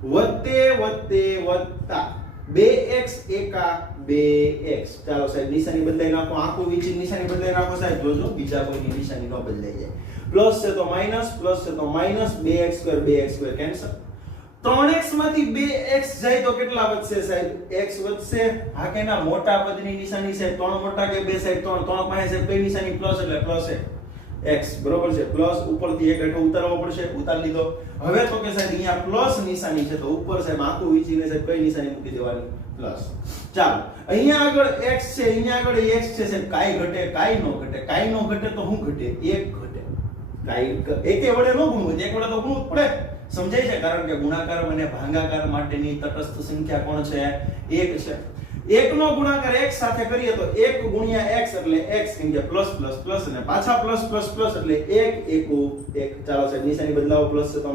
વત્તે વત્તા 2x એકા 2x. ચાલો સાહેબ, નિશાની બદલાઈ નાખો. આખું વિચિત નિશાની બદલાઈ નાખો સાહેબ, જોજો બીજા કોઈની નિશાની ન બદલાઈ જાય. પ્લસ છે તો minus 2x square cancel. 3x માંથી 2x જાય તો કેટલા વધશે સાહેબ? x વધશે. હા કે ના? મોટા પદની નિશાની સાહેબ 3 મોટા કે 2 સાહેબ? 3 પાસે સાહેબ કઈ નિશાની? પ્લસ, એટલે પ્લસ x, બરોબર છે. પ્લસ ઉપરથી એક હેઠો ઉતારવો પડશે, ઉતારી લીધો. હવે તો કે સાહેબ અહીંયા પ્લસ નિશાની છે તો ઉપર સાહેબ આખું વિચીને સાહેબ કઈ નિશાની મૂકી દેવાની? પ્લસ. ચાલો, અહીંયા આગળ x છે, અહીંયા આગળ x છે સાહેબ. કાઈ ઘટે? કાઈ નો ઘટે. કાઈ નો ઘટે તો શું ઘટે? 1 ઘટે. કાઈ એકે વડે નો ગુણવું, એક વડે તો ગુણવું પડે. સમજાય છે? કારણ કે ગુણાકાર અને ભાગાકાર માટેની તટસ્થ સંખ્યા કોણ છે? 1 છે. 1 નો ગુણાકાર x સાથે કરીએ તો 1 ગુણ્યા x એટલે x, કેમ કે પ્લસ અને પાછા પ્લસ એટલે 1 1 1. ચાલો સાહેબ, નિશાની બદલાવો. પ્લસ છે તો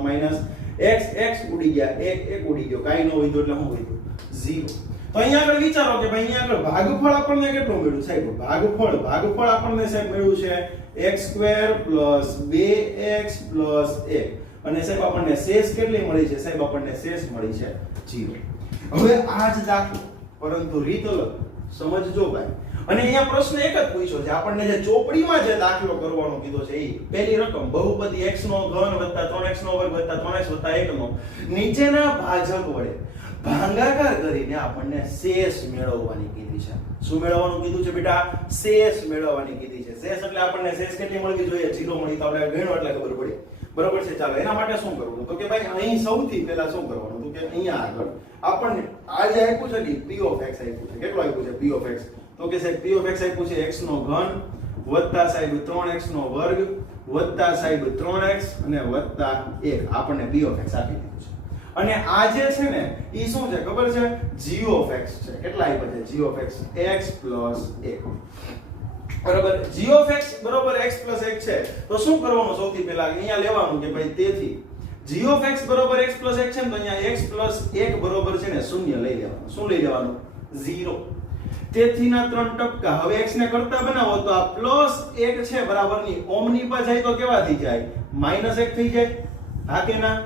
માઈનસ, x ઉડી ગયા, 1 ઉડી ગયો, કાઈ નો વધ્યો એટલે શું વધ્યું? 0. તો અહીંયા આગળ વિચારો કે ભાઈ અહીંયા આગળ ભાગફળ આપણને કેટલું મળ્યું સાહેબ? ભાગફળ આપણને સાહેબ મળ્યું છે x² + 2x + 1. અને સાહેબ આપણને શેષ કેટલી મળી છે? સાહેબ આપણને શેષ મળી છે 0. હવે આ જ દાખલો, પરંતુ રીત અલગ. સમજજો ભાઈ, અને અહીંયા પ્રશ્ન એક જ પૂછ્યો છે આપણને, જે ચોપડીમાં જે દાખલો કરવાનો કીધો છે એ પહેલી રકમ બહુપદી x નો ઘન વત્તા 3x નો વર્ગ વત્તા 3x વત્તા 1 નો નીચેના ભાજક વડે ભાગાકાર કરીને આપણને શેષ મેળવવાની કીધી છે. શું મેળવવાનું કીધું છે બેટા? શેષ મેળવવાની કીધી છે. શેષ એટલે આપણને શેષ કેટલી મળવી જોઈએ? 0 મળી તો આપણે ગણો એટલે ખબર પડી. બરોબર છે. ચાલો એના માટે શું કરવું? તો કે ભાઈ અહીં સૌથી પહેલા શું કરવાનું? તો કે અહીંયા આગળ આપણને આ જે આપ્યું છે ને p of x આપ્યું છે. કેટલું આપ્યું છે p of x? તો કે સાહેબ p of x આપ્યું છે x નો ઘન વત્તા સાહેબ 3x નો વર્ગ વત્તા સાહેબ 3x અને વત્તા 1 આપણને p of x આપી દીધું છે. અને આ જે છે ને ઈ શું છે ખબર છે? g of x છે. કેટલા આપ્યા છે? g of x x + 1. બરાબર. g of x બરાબર x + 1 છે. તો શું કરવાનું? સૌથી પહેલા અહીંયા લેવાનું કે ભાઈ તેથી g of x બરાબર x + 1 છે ને તો અહીંયા x + 1 બરાબર છે ને 0 લઈ લેવાનું. શું લઈ લેવાનું? 0. તેથી ના 3 ટપકા. હવે x ને કરતા બનાવો તો આ +1 છે બરાબરની ઓમની પર જાય તો કેવા થઈ જાય? -1 થઈ જાય. હા કે ના?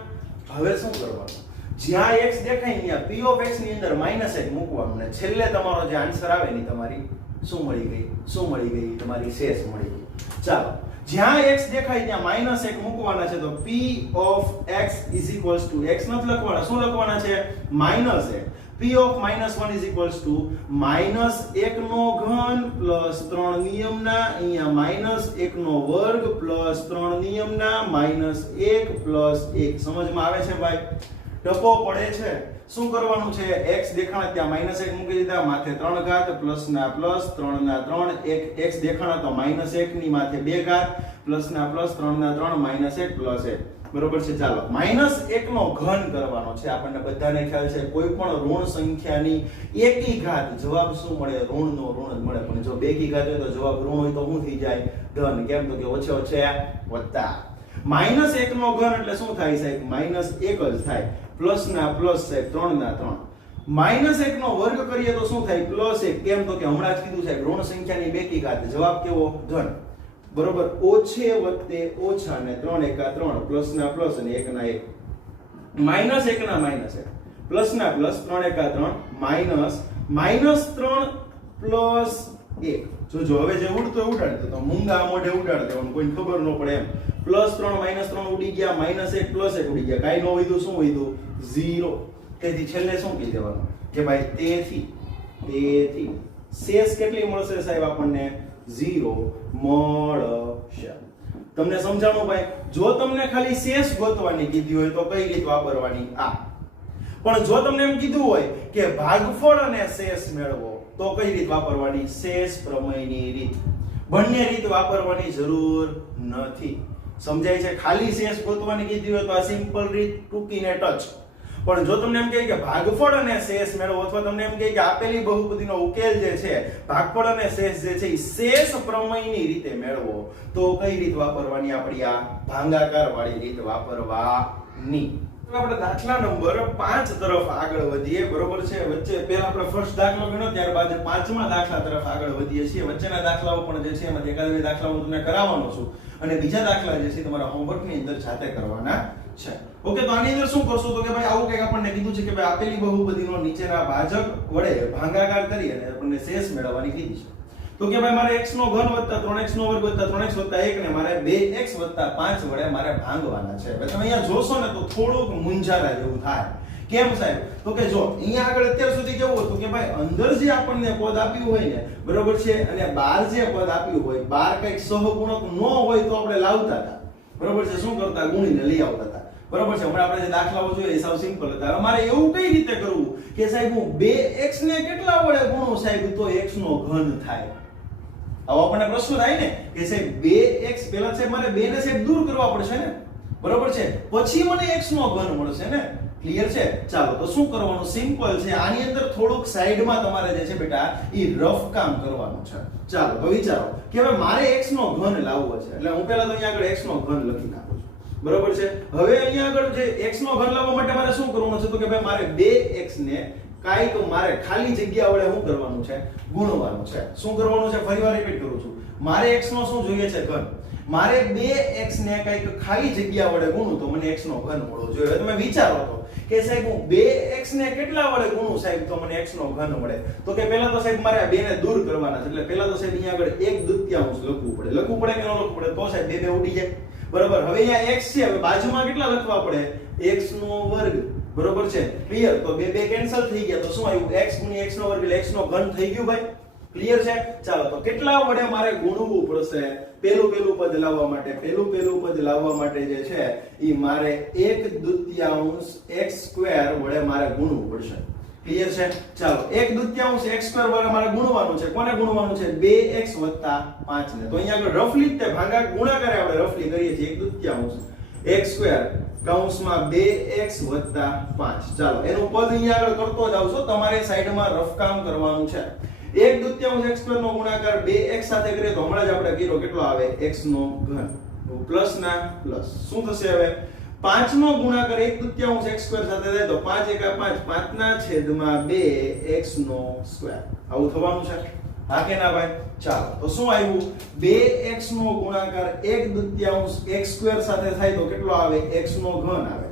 હવે શું કરવાનું? જ્યાં x દેખાય ત્યાં p of x ની અંદર -1 મૂકવાનું ને છેલ્લે તમારો જે આન્સર આવે ને તમારી શું મળી ગઈ? શું મળી ગઈ? તમારી શેષ મળી ગઈ. ચાલો જ્યાં x દેખાય ત્યાં -1 મૂકવાના છે તો p of x = x નથી લખવાના. શું લખવાના છે? -1. p of -1 = -1 નો ઘન + 3 નિયમના અહીંયા -1 નો વર્ગ + 3 નિયમના -1 + 1. સમજમાં આવે છે ભાઈ? ટપો પડે છે. શું કરવાનું છે? x દેખાણા ત્યાં -1 મૂકી દીધા, માથે 3 ઘાત પ્લસ ના પ્લસ 3 ના 3 1 x દેખાણા તો -1 ની માથે 2 ઘાત પ્લસ ના પ્લસ 3 ના 3 -1 + 1. બરોબર છે. ચાલો -1 નો ઘન કરવાનો છે. આપણને બધાને ખ્યાલ છે કોઈ પણ ઋણ સંખ્યાની એકી ઘાત જવાબ શું મળે? ઋણ નો ઋણ જ મળે. પણ જો બેકી ઘાત હોય તો જવાબ ઋણ હોય તો શું થઈ જાય? ધન. કેમ? તો કે ઓછે ઓછે વત્તા. -1 નો ઘન એટલે શું થાય સાહેબ? -1 જ થાય. પ્લસ ના પ્લસ સાહેબ 3 ના 3. -1 નો વર્ગ કરીએ તો શું થાય? +1. કેમ? તો કે હમણાં જ કીધું સાહેબ ઋણ સંખ્યાની બેકી ઘાત. જવાબ કેવો? ધન. બરોબર. ઓછે વત્તે ઓછા ને 3 એકા 3 પ્લસ ના પ્લસ અને 1 ના 1 -1 ના -1 પ્લસ ના પ્લસ 3 એકા 3 -3 પ્લસ 1. જો હવે જે ઉડતો ઉડાડતો તો મૂંગા મોઢે ઉડાડ દેવાનું, કોઈને ખબર ન પડે એમ. +3 -3 ઉડી ગયા, -1 + 1 ઉડી ગયા. કાઈ ન વધ્યું. શું વધ્યું? 0. તેથી છેલ્લે શું કહી દેવાનું કે ભાઈ તેથી શેષ કેટલી મળશે સાહેબ? આપણને 0 મળશે. તમને સમજાણું ભાઈ? જો તમને ખાલી શેષ ગોતવાની કીધી હોય તો કઈ રીત વાપરવાની? આ. પણ જો તમને એમ કીધું હોય કે ભાગફળ અને શેષ મેળવો તો કઈ રીત વાપરવાની? શેષ પ્રમેયની રીત. બંને રીત વાપરવાની જરૂર નથી. સમજાય છે? ખાલી શેષ ગોતવાની કીધી હોય તો આ સિમ્પલ રીત, ટૂંકીને ટચ. પણ જો તમને એમ કહે કે ભાગફળ અને શેષ મેળવો અથવા તમને એમ કહે કે આપેલી બહુપદીનો ઉકેલ જે છે ભાગફળ અને શેષ જે છે એ શેષ પ્રમેયની રીતે મેળવો તો કઈ રીત વાપરવાની? આપણી આ ભાગાકાર વાળી રીત વાપરવાની. આપણે દાખલા નંબર 5 તરફ આગળ વધીએ. બરોબર છે. વચ્ચે પહેલા આપણે ફર્સ્ટ દાખલો ગણ્યો, ત્યારબાદ પાંચમા દાખલા તરફ આગળ વધીએ છીએ. વચ્ચેના દાખલાઓ પણ જે છે એમાં એકાદ બે દાખલાઓ તમને કરાવવાનો છું અને બીજા દાખલા જે છે તમારા હોમવર્કની અંદર જાતે કરવાના છે. ઓકે. તો આની અંદર શું કરશો? તો કે ભાઈ આવું કંઈક આપણને કીધું છે કે ભાઈ આપેલી બહુપદીનો નીચેના ભાજક વડે ભાગાકાર કરી અને આપણને શેષ મેળવવાની કીધી છે. તો કે ભાઈ મારે x નો ઘન વત્તા 3x નો વર્ગ વત્તા 3x વત્તા 1 ને મારે 2x વત્તા 5 વડે મારે ભાંગવાના છે. હવે તમે અહીંયા જોશો ને તો થોડુંક મૂંઝારા જેવું થાય. કેમ સાહેબ? તો કે જો અહીંયા આગળ અત્યાર સુધી કેવું હતું કે ભાઈ અંદર જે આપણને પદ આપ્યું હોય ને બરોબર છે અને બહાર જે પદ આપ્યું હોય, બહાર કઈક સહગુણક ન હોય તો આપણે લાવતા હતા. બરોબર છે. શું કરતા? ગુણીને લઈ આવતા હતા. બરોબર છે. હમણાં આપણે જે દાખલાઓ જોઈએ એ સાવ સિમ્પલ હતા. અમારે એવું કઈ રીતે કરવું કે સાહેબ હું 2x ને કેટલા વડે ગુણું સાહેબ તો x નો ઘન થાય? આવો આપણને પ્રશ્ન થાય ને કે સાહેબ 2x પહેલા સાહેબ મારે 2 ને સાહેબ દૂર કરવા પડશે ને. બરોબર છે. પછી મને x નો ઘન મળશે ને. ક્લિયર છે? ચાલો તો શું કરવાનું? સિમ્પલ છે. આની અંદર થોડુંક સાઈડમાં તમારે જે છે બેટા ઈ રફ કામ કરવાનું છે. ચાલો તો વિચારો કે હવે મારે x નો ઘન લાવવો છે. એટલે હું પહેલા તો અહીંયા આગળ x નો ઘન લખી નાખું છું. બરોબર છે. હવે અહીંયા આગળ જે x નો ઘન લાવવા માટે મારે શું કરવાનું છે? તો કે ભાઈ મારે 2x ને કાંઈક મારે ખાલી જગ્યા વડે શું કરવાનું છે? ગુણવાનું છે. શું કરવાનું છે? ફરીવાર રિપીટ કરું છું. મારે x નો શું જોઈએ છે? ઘન. મારે 2x ને કંઈક ખાલી જગ્યા વડે ગુણું તો મને x નો ઘન મળવો જોઈએ. હવે તમે વિચારો તો કે સાહેબ હું 2x ને કેટલા વડે ગુણું સાહેબ તો મને x નો ઘન મળે? તો કે પહેલા તો સાહેબ મારે આ 2 ને દૂર કરવાના છે. એટલે પહેલા તો સાહેબ અહીંયા આગળ 1/2 લખવું પડે. લખવું પડે કે ન લખવું પડે? તો સાહેબ 2 ઉડી જાય. બરાબર. હવે અહીંયા x છે. હવે બાજુમાં કેટલા લખવા પડે? x નો વર્ગ. બરોબર છે? ક્લિયર? તો 2 કેન્સલ થઈ ગયા. તો શું આવ્યું? x * x નો વર્ગ એટલે x નો ઘન થઈ ગયું ભાઈ. ક્લિયર છે? ચાલો તો કેટલા વડે મારે ગુણવું પડશે? પેલું પદ લાવવા માટે પેલું પદ લાવવા માટે જે છે ઈ મારે 1/2 x² વડે મારે ગુણવું પડશે. ક્લિયર છે? ચાલો 1/2 x² વડે મારે ગુણવાનું છે. કોને ગુણવાનું છે? 2x + 5 ને. તો અહીંયા આગળ રફલી જ તે ગુણાકારે આપણે રફલી કરીએ છીએ 1/2 x² કૌંસમાં 2x + 5. ચાલો એનું પદ અહીંયા આગળ કરતો જાવ છો. તમારે સાઈડમાં રફ કામ કરવાનું છે. 1/2 x² નો ગુણાકાર 2x સાથે કરીએ તો હમણાં જ આપણે કીધો કેટલો આવે? x નો ઘન. પ્લસ ના પ્લસ. શું થશે હવે? 5 નો ગુણાકાર 1/2 x² સાથે થાય તો 5 * 5 5/2 x નો સ્ક્વેર. આવું થવાનું છે. હા કે ના ભાઈ? ચાલો તો શું આવ્યું? 2x નો ગુણાકાર 1/2 x² સાથે થાય તો કેટલો આવે? x નો ઘન આવે.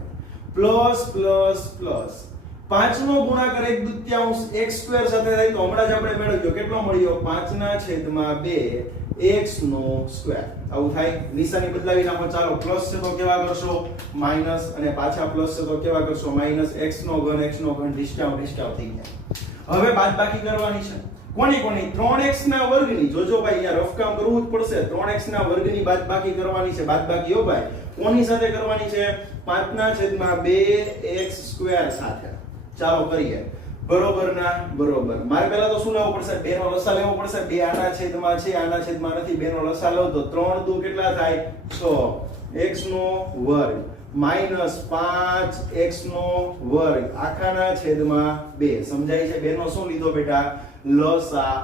પ્લસ પ્લસ પ્લસ 5 નો ગુણાકાર 1/2 x² સાથે થાય તો હમણાં જ આપણે મેળવ્યો કેટલો મળ્યો? 5/2 x નો સ્ક્વેર. આવું થાય. નિશાની બદલાવી નાખો. ચાલો પ્લસ છે તો કેવા કરશો? માઈનસ. અને પાછા પ્લસ છે તો કેવા કરશો? માઈનસ. x નો ઘન ડિસ્કાઉન્ટ થઈ ગયા. હવે બાદબાકી કરવાની છે. કોની 3x ના વર્ગની. જોજો ભાઈ અહીંયા રફ કામ કરવું જ પડશે. 3x ના વર્ગની બાદબાકી કરવાની છે. બાદબાકી હો ભાઈ. કોની સાથે કરવાની છે? 5/2 x² સાથે. ચાલો કરીએ. બરોબર ના બરોબર. મારે પહેલા તો શું લેવું પડશે? 2 નો લસા લેવો પડશે. 2 આના છેદમાં છે, આના છેદમાં નથી. 2 નો લસા લો તો 3 દુ કેટલા થાય? 6 x નો વર્ગ માઈનસ 5 x નો વર્ગ આખાના છેદમાં 2. સમજાય છે? 2 નો શું લીધો બેટા? લસા.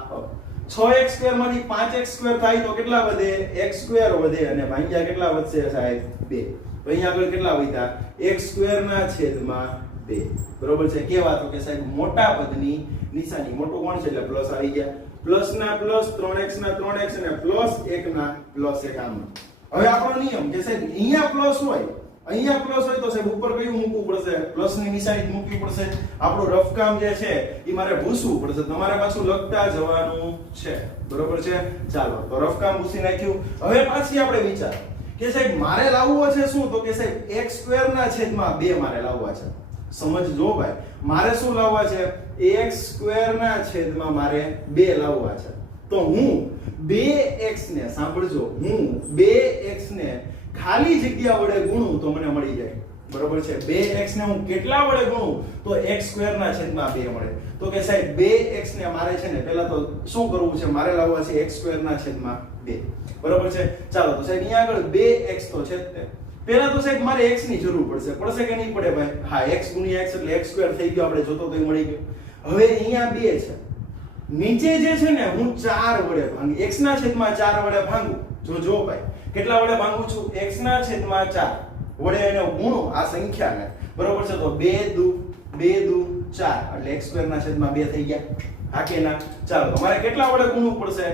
6x² માંથી 5x² થાય તો કેટલા વધે? x² વધે અને ભાગ્યા કેટલા વધશે સાહેબ? 2. તો અહીંયા આગળ કેટલા વધ્યા? x² ના છેદમાં 2. બરોબર છે? કેવા? તો કે સાહેબ મોટા પદની નિશાની. મોટું કોણ છે એટલે પ્લસ આવી ગયા. પ્લસ ના પ્લસ 3x ના 3x અને પ્લસ 1 ના પ્લસ 1 આમ. હવે આપણો નિયમ કે સાહેબ અહીંયા પ્લસ હોય તો સાહેબ ઉપર કયું મૂકવું પડશે? પ્લસ ની નિશાની જ મૂકવી પડશે. આપણું રફ કામ જે છે એ મારે ભૂસવું પડશે. તમારે પાછું લખતા જવાનું છે. બરોબર છે? ચાલો તો રફ કામ ભૂસી નાખ્યું. હવે પાછી આપણે વિચાર કે સાહેબ મારે લાવવો છે શું? તો કે સાહેબ x² ના છેદમાં 2 મારે લાવવા છે. સમજજો ભાઈ. મારે શું લાવવા છે? x² ના છેદમાં મારે 2 લાવવા છે. તો હું 2x ને સાંભળજો, હું 2x ને ખાલી જગ્યા વડે ગુણું તો મને મળી જાય. બરોબર છે? 2x ને હું કેટલા વડે ગુણું તો x² ના છેદમાં 2 મળે. તો કે સાહેબ 2x ને મારે છે ને પહેલા તો શું કરવું છે? મારે લાવવા છે x² ના છેદમાં 2. બરોબર છે? ચાલો તો સાહેબ અહીંયા આગળ 2x તો છે જ તે. પહેલા તો સાહેબ મારે x ની જરૂર પડશે કે નહીં પડે ભાઈ? હા, x * x એટલે x² થઈ ગયો. આપણે જોતો તો મળી ગયો. હવે અહીંયા 2 છે. નીચે જે છે ને હું 4 વડે ભાંગી x ના છેદમાં 4 વડે ભાંગું. જો ભાઈ કેટલા વડે ભાંગું છું? x ના છેદમાં 4 વડે એને ગુણો આ સંખ્યાને. બરોબર છે? તો 2 દુ 4 એટલે x² ના છેદમાં 2 થઈ ગયા. હા કે ના? ચાલો તમારે કેટલા વડે ગુણવું પડશે?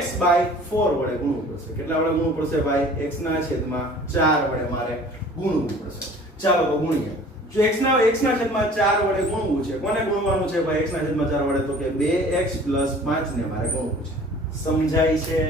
x/4 વડે ગુણવું પડશે. કેટલા વડે ગુણવું પડશે ભાઈ? x ના છેદમાં 4 વડે મારે ગુણવું પડશે. ચાલો તો ગુણીએ. જો x ના છેદમાં 4 વડે ગુણવું છે. કોને ગુણવાનું છે ભાઈ? x ના છેદમાં 4 વડે તો કે 2x + 5 ને મારે ગુણવું છે. સમજાય છે?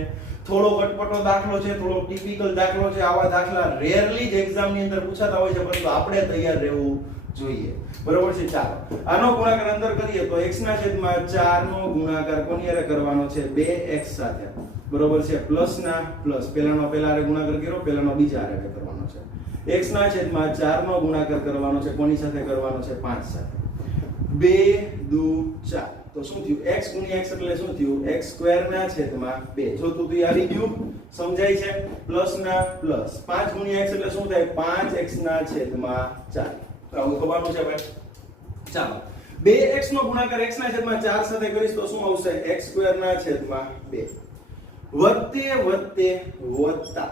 થોડો કટપટો દાખલો છે, થોડો ટિપિકલ દાખલો છે. આવા દાખલા રેરલી જ એક્ઝામ ની અંદર પૂછાતા હોય છે, પરંતુ આપણે તૈયાર રહેવું જોઈએ. બરોબર છે? ચાલો આનો ગુણાકાર અંદર કરીએ તો x ના છેદમાં 4 નો ગુણાકાર કોની હારે કરવાનો છે? 2x સાથે. બરોબર છે? પ્લસ ના પ્લસ. પહેલાનો પહેલા હારે ગુણાકાર કર્યો, પહેલાનો બીજા હારે કરવાનો છે. x ના છેદમાં 4 નો ગુણાકાર કરવાનો છે. કોની સાથે કરવાનો છે? 5 સાથે. 2 દુ 4 તો શું થયું? x * x એટલે શું થયું? x² ના છેદમાં 2. જો તું આવી ગયું? સમજાય છે? પ્લસ ના પ્લસ 5 * x એટલે શું થાય? 5x ના છેદમાં 4. આવું થવાનું છે ભાઈ. ચાલો 2x નો ગુણાકાર x ના છેદમાં 4 સાથે કરીશ તો શું આવશે? x² ના છેદમાં 2 વત્તે વત્તા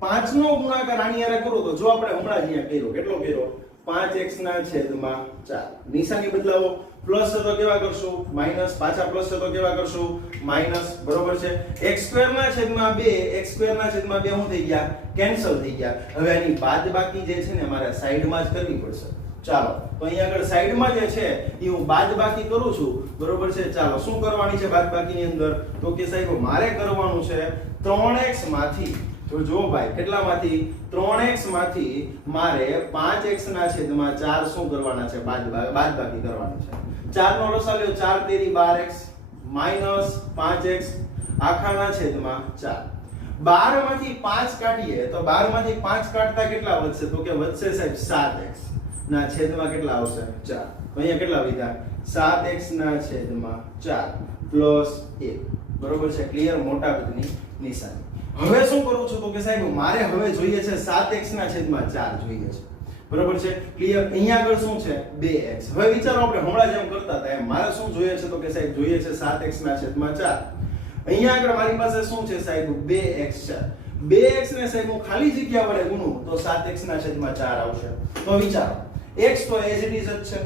5 નો ગુણાકાર આની હારે કરો તો જો આપણે હમણાં જ અહીંયા કર્યો કેટલો કર્યો? 5x ના છેદમાં 4. નિશાની બદલાવો. પ્લસ છે તો કેવા કરશું માઈનસ, પાછા પ્લસ છે તો કેવા કરશું માઈનસ, બરોબર છે. x² ના છેદમાં 2 x² ના છેદમાં 2 શું થઈ ગયા કેન્સલ થઈ ગયા. હવે આની બાદબાકી જે છે ને મારે સાઈડમાં જ કરવી પડશે. ચાલો તો અહીંયા આગળ સાઈડમાં જે છે એ હું બાદબાકી કરું છું, બરોબર છે. ચાલો શું કરવાની છે બાદબાકીની અંદર, તો કે સાહેબ મારે કરવાનું છે 3x માંથી, જો ભાઈ કેટલામાંથી 3x માંથી મારે 5x ના છેદમાં 4 શું કરવાના છે બાદબાકી કરવાની છે. 4 નો લસા લ્યો, 4 તેરી 12x માઈનસ 5x આખાના છેદમાં 4. 12 માંથી 5 કાઢીએ તો 12 માંથી 5 કાઢતા કેટલા વધશે, તો કે વધશે સાહેબ 7x ના છેદમાં કેટલા આવશે 4. તો અહીંયા કેટલા વધ્યા 7x ના છેદમાં 4 પ્લસ 1, બરોબર છે. ક્લિયર, મોટા પદની નિશાની. હવે શું કરું છું તો કે સાહેબ મારે હવે જોઈએ છે 7x ના છેદમાં 4 જોઈએ છે, બરોબર છે. ક્લિયર. અહીંયા આગળ શું છે 2x. હવે વિચારો આપણે હમણાં જેમ કરતા હતા એમ મારે શું જોઈએ છે તો કે સાહેબ જોઈએ છે 7x ના છેદમાં 4. અહીંયા આગળ મારી પાસે શું છે સાહેબ 2x છે. 2x ને સાહેબ હું ખાલી જગ્યા વડે ગુણું તો 7x ના છેદમાં 4 આવશે. તો વિચારો x તો એઝ ઇટ ઇઝ જ છે,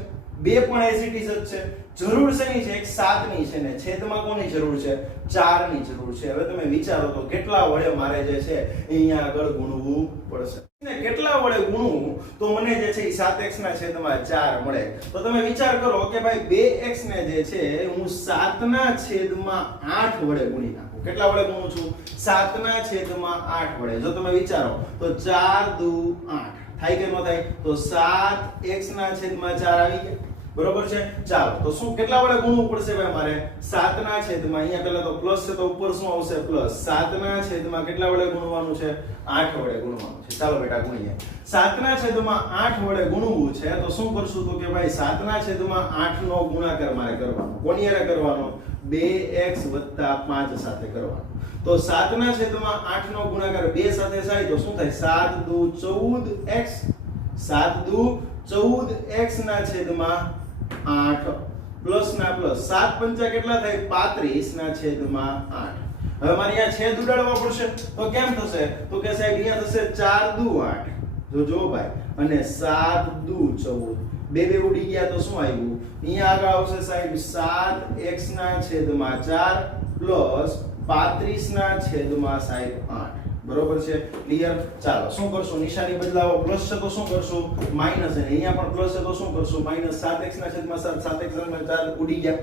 2 પણ એઝ ઇટ ઇઝ જ છે. જરૂર શેની છે, એક 7 ની છે ને છેદમાં કોની જરૂર છે 4 ની જરૂર છે. હવે તમે વિચારો તો કેટલા વડે મારે જે છે અહીંયા આગળ ગુણવું પડશે. ને કેટલા વડે ગુણવું તો મને જે છે 7x ના છેદમાં 4 મળે. તો તમે વિચાર કરો કે ભાઈ 2x ને જે છે હું 7 ના છેદમાં 8 વડે ગુણી નાખું. કેટલા વડે ગુણું છું 7 ના છેદમાં 8 વડે. જો તમે વિચારો તો 4 દુ 8 થાય કે ન થાય, તો 7x ના છેદમાં 4 આવી ગયા, બરોબર છે. ચાલો તો શું કેટલા વડે ગુણવું પડશે ભાઈ મારે 7 ના છેદમાં, અહીંયા પહેલા તો પ્લસ છે તો ઉપર શું આવશે પ્લસ, 7 ના છેદમાં કેટલા વડે ગુણવાનું છે 8 વડે ગુણવાનું છે. ચાલો બેટા ગુણીએ. 7 ના છેદમાં 8 વડે ગુણવું છે તો શું કરશું તો કે ભાઈ 7 ના છેદમાં 8 નો ગુણાકાર મારે કરવાનો. કોની હારે કરવાનો 2x 5 સાથે કરવાનો. તો 7 ના છેદમાં 8 નો ગુણાકાર 2 સાથે થાય તો શું થાય 7 દુ 14x, 7 દુ 14x ના છેદમાં 8 પ્લસ ના પ્લસ 7 પંચા કેટલા થાય 35 ના છેદમાં 8. હવે મારે અહીંયા છેદ ઉડાડવા પડશે તો કેમ થશે તો કે સાહેબ અહીંયા થશે 4 દુ 8, જો ભાઈ, અને 7 દુ 14, બે ઉડી ગયા તો શું આવ્યું અહીંયા આગળ આવશે સાહેબ 7x ના છેદમાં 4 પ્લસ 35 ના છેદમાં સાહેબ 8, બરોબર છે. ક્લિયર. ચાલો શું કરશું નિશાની બદલાવો, પ્લસ છે તો શું કરશું માઈનસ, અને અહીંયા પણ પ્લસ છે તો શું કરશું માઈનસ. 7x ના છેદમાં 7, 7x ના 4 ઉડી ગયા.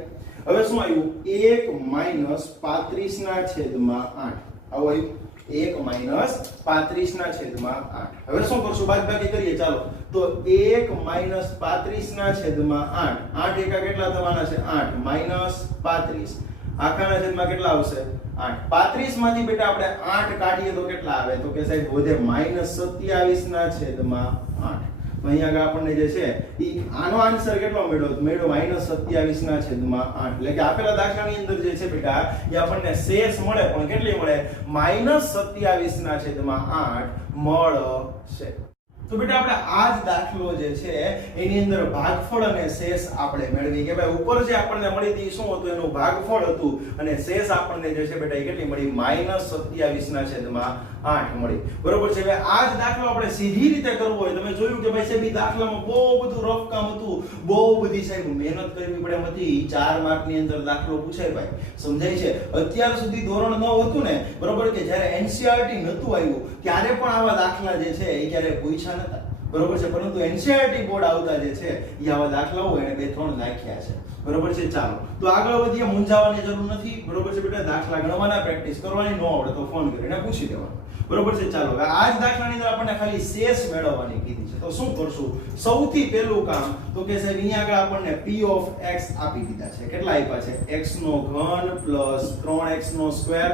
હવે શું આવ્યું 1 માઈનસ 35 ના છેદમાં 8 આવું આવ્યું, 1 માઈનસ 35 ના છેદમાં 8. હવે શું કરશું બાદબાકી કરીએ. ચાલો તો 1 માઈનસ 35 ના છેદમાં 8, 8 એકા કેટલા થવાના છે 8 માઈનસ 35 આખાના છેદમાં કેટલા આવશે 8. 35 માંથી બેટા આપણે 8 કાઢીએ તો કેટલા આવે તો કે સાહેબ વધે -27 ના છેદમાં 8. તો અહીંયા આગળ આપણને જે છે ઈ આનો આન્સર કેટલો મળ્યો -27 ના છેદમાં 8. એટલે કે આપેલા દાખલાની અંદર જે છે બેટા એ આપણને શેષ મળે પણ કેટલી મળે -27 ના છેદમાં 8 મળશે. તો બેટા આપણે આ જ દાખલો જે છે એની અંદર ભાગફળ અને શેષ આપણે મેળવી કે ભાઈ ઉપર જે આપણને મળી હતી શું હતું એનું ભાગફળ હતું અને શેષ આપણને જે છે બેટા એ કેટલી મળી -27 ના છેદમાં 8 મળી, બરોબર છે. હવે આ જ દાખલો આપણે સીધી રીતે કરવો હોય તમે જોયું કે ભાઈ સાહેબ ઈ દાખલામાં બહુ બધું રફ કામ હતું, બહુ બધી સાહેબ મહેનત કરવી પડે એમ હતી. 4 માર્ક ની અંદર દાખલો પૂછાય ભાઈ, સમજાય છે. અત્યાર સુધી ધોરણ 9 હતું ને, બરોબર, કે જ્યારે NCERT નહોતું આવ્યું ત્યારે પણ આવા દાખલા જે છે એ ક્યારે પૂછ્યા નતા, બરોબર છે. પરંતુ NCERT બોર્ડ આવતા જે છે એ આવા દાખલાઓ એને 2-3 નાખ્યા છે, બરોબર છે. ચાલો તો આગળ વધીએ, મૂંઝાવાની જરૂર નથી, બરોબર છે બેટા. દાખલા ગણવાના પ્રેક્ટિસ કરવાની, ન આવડે તો ફોન કરીને પૂછી દેવાનું, બરોબર છે. ચાલો હવે આ જ દાખલાની અંદર આપણને ખાલી શેષ મેળવવાની કીધી છે. તો શું કરશું સૌથી પહેલું કામ તો કે સાહેબ અહીંયા આગળ આપણને p of x આપી દીધા છે. કેટલા આપ્યા છે x નો ઘન પ્લસ 3x નો સ્ક્વેર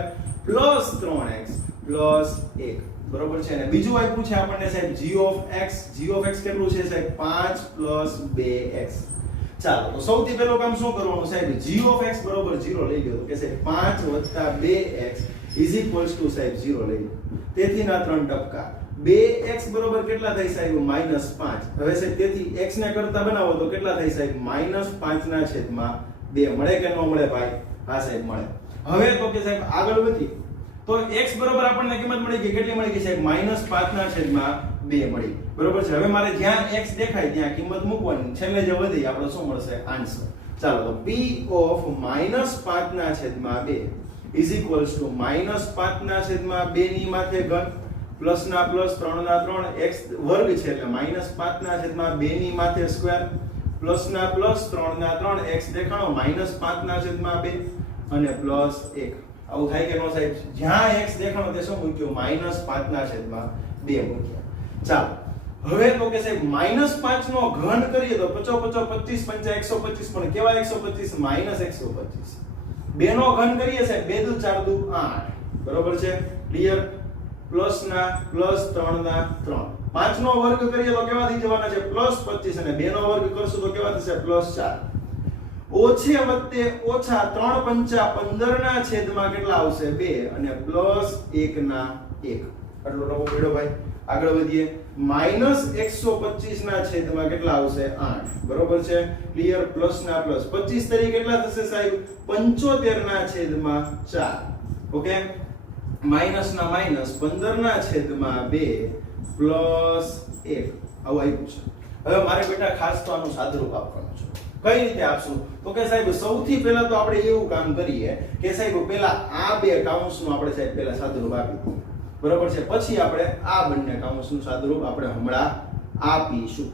પ્લસ 3x પ્લસ 1, બરોબર છે. અને બીજું આપ્યું છે આપણને સાહેબ g of x કેટલું છે સાહેબ 5 પ્લસ 2x. ચાલો તો સૌથી પહેલું કામ શું કરવાનું સાહેબ g of x બરોબર 0 લઈ ગયો તો કે સાહેબ 5 + 2x ઇઝ ઇક્વલ્સ ટુ સાહેબ 0 લઈ લો. તેથી ના 3 ટપકા 2x બરોબર કેટલા થાય સાહેબ -5. હવે સાહેબ તેથી x ને કરતા બનાવો તો કેટલા થાય સાહેબ -5 ના છેદમાં 2 મળે કે ન મળે ભાઈ? હા સાહેબ મળે. હવે તો કે સાહેબ આગળ વધી તો x બરોબર આપણને કિંમત મળી ગઈ, કેટલી મળી ગઈ સાહેબ -5 ના છેદમાં 2 મળી, બરોબર છે. હવે મારે જ્યાં x દેખાય ત્યાં કિંમત મૂકવાની, છેલ્લે જે વધી આપણે શું મળશે આન્સર. ચાલો તો p ઓફ -5 ના છેદમાં 2 ઇઝ ઇક્વલ્સ ટુ -5 ના છેદમાં 2 ની માથે ઘન પ્લસ ના પ્લસ 3 ના 3 x વર્ગ છે એટલે -5 ના છેદમાં 2 ની માથે સ્ક્વેર પ્લસ ના પ્લસ 3 ના 3 x દેખાણો -5 ના છેદમાં 2 અને પ્લસ 1 આવું થાય કે નો સાહેબ જ્યાં x દેખાણો તે શું મૂક્યું -5 ના છેદમાં 2 મૂક્યા ચાલો હવે તો કે સાહેબ -5 નો ઘન કરીએ તો 5 5 25 5 125 પણ કેવા 125 -125 2 નો ઘન કરીએ સાહેબ 2 દુ 4 દુ 8 બરોબર છે ક્લિયર પ્લસ ના પ્લસ 3 ના 3 5 નો વર્ગ કરીએ તો કેવા થઈ જવાના છે +25 અને 2 નો વર્ગ કરશું તો કેવા થશે +4 ઓછે વત્તે ઓછા 3 પંચા 15 ના છેદમાં કેટલા આવશે 2 અને +1 ના 1 આટલો નવો મેળો ભાઈ આગળ વધીએ -125 ના છેદમાં કેટલા આવશે 8 બરોબર છે ક્લિયર પ્લસ ના પ્લસ 25 તરીકે કેટલા થશે સાહેબ 75 ના છેદમાં 4 ઓકે માઈનસ ના માઈનસ 15 ના છેદમાં 2 પ્લસ 1 આવું આવ્યું છે હવે મારે બેટા ખાસ તો આનું સાદુરૂપ આપવાનું છે કઈ રીતે આપશું તો કે સાહેબ સૌથી પહેલા તો આપણે એવું કામ કરીએ કે સાહેબ પહેલા આ બે કાઉન્સનું આપણે સાહેબ પહેલા સાદુરૂપ આપી દઈએ બરોબર છે પછી આપણે આ બંને કાઉન્સનું સાદુરૂપ આપણે હમણાં આપીશું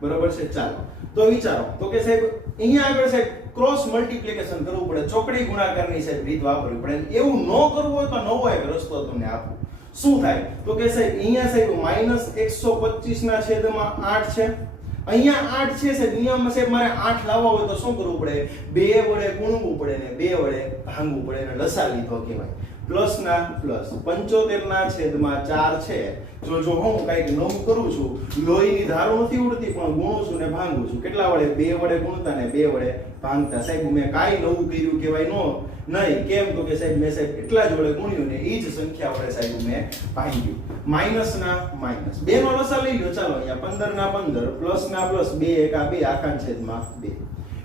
બરોબર છે ચાલો તો વિચારો તો કે સાહેબ અહીંયા આગળ સાહેબ ક્રોસ મલ્ટીપ્લિકેશન કરવું પડે ચોકડી ગુણાકારની સાહેબ રીત વાપરવી પડે એવું ન કરવું હોય તો નવો એક રસ્તો તમને આપું શું થાય તો કે સાહેબ અહીંયા સાહેબ -125 ના છેદમાં 8 છે અહીંયા 8 છે સાહેબ નિયમમાં સાહેબ મારે 8 લાવવા હોય તો શું કરવું પડે 2 વડે ગુણવું પડે ને 2 વડે ભાંગવું પડે ને લસા લીધો કહેવાય પ્લસ ના પ્લસ 75 ના છેદમાં 4 છે જો હું કઈક નવું કરું છું લોહીની ધારો નથી ઉડતી પણ ગુણું છું ને ભાંગું છું કેટલા વડે 2 વડે ગુણતા ને 2 વડે ભાંગતા સાહેબ મેં કાઈ નવું કર્યું કહેવાય નો નહીં કેમ તો કે સાહેબ મેં સાહેબ એટલા જ વડે ગુણ્યું ને ઈ જ સંખ્યા વડે સાહેબ મેં ભાંગ્યું માઈનસ ના માઈનસ 2 નો લસા લઈ લો ચાલો અહીંયા 15 ના 15 પ્લસ ના પ્લસ 2 1 2 આખા છેદમાં 2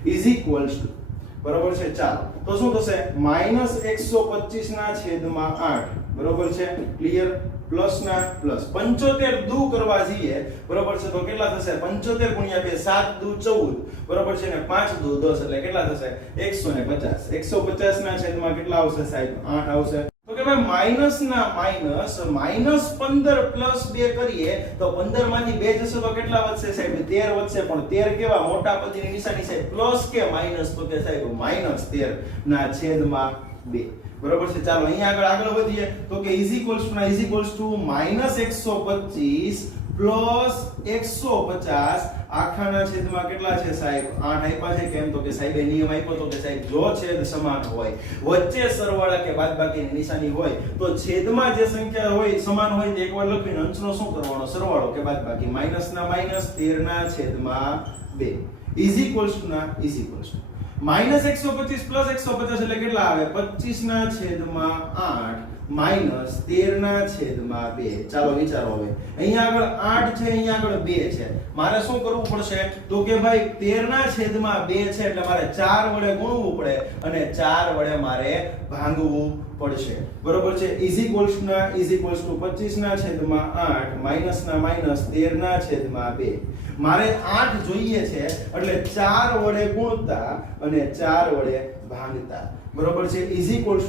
ઇઝ ઇક્વલ્સ ટુ બરોબર છે ચાલો તો શું થશે -125 ના છેદમાં 8 બરોબર છે ક્લિયર પ્લસ ના પ્લસ 75 દુ કરવા જઈએ બરોબર છે તો કેટલા થશે 75 ગુણ્યા 2 7 દુ 14 બરોબર છે ને 5 દુ 10 એટલે કેટલા થશે 150 150 ના છેદમાં કેટલા આવશે સાહેબ 8 આવશે તો કે ભાઈ માઈનસ ના માઈનસ -15 પ્લસ 2 કરીએ તો 15 માંથી 2 જશે તો કેટલા વધશે સાહેબ 13 વધશે પણ 13 કેવા મોટા પદની નિશાની સાહેબ પ્લસ કે માઈનસ તો કે સાહેબ -13 ના છેદમાં 2 બરોબર છે ચાલો અહીંયા આગળ વધીએ તો કે ઇઝ ઇક્વલ્સ ટુ -125 પ્લસ 150 આખાના છેદમાં કેટલા છે સાહેબ 8 આપ્યા છે કેમ તો કે સાહેબે નિયમ આપ્યો તો કે સાહેબ જો છેદ સમાન હોય વચ્ચે સરવાળા કે બાદબાકીની નિશાની હોય તો છેદમાં જે સંખ્યા હોય સમાન હોય તે એકવાર લખીને અંશનો શું કરવાનો સરવાળો કે બાદબાકી માઈનસ ના માઈનસ 13 ના છેદમાં 2 ઇઝ ઇક્વલ્સ ટુ -125 પ્લસ 150 એટલે કેટલા આવે 25 ના છેદમાં 8 માઈનસ 13 ના છેદમાં 2 ચાલો વિચારો હવે અહીંયા આગળ 8 છે અહીંયા આગળ 2 છે મારે શું કરવું પડશે તો કે ભાઈ 13 ના છેદમાં 2 છે એટલે મારે 4 વડે ગુણવું પડે અને 4 વડે મારે ભાંગવું પડશે બરોબર છે ઇઝ ઇક્વલ્સ ટુ 25 ના છેદમાં 8 માઈનસ ના માઈનસ 13 ના છેદમાં 2 મારે 8 જોઈએ છે એટલે 4 વડે ગુણતા અને 4 વડે ભાંગતા બરોબર છે ઇઝ ઇક્વલ્સ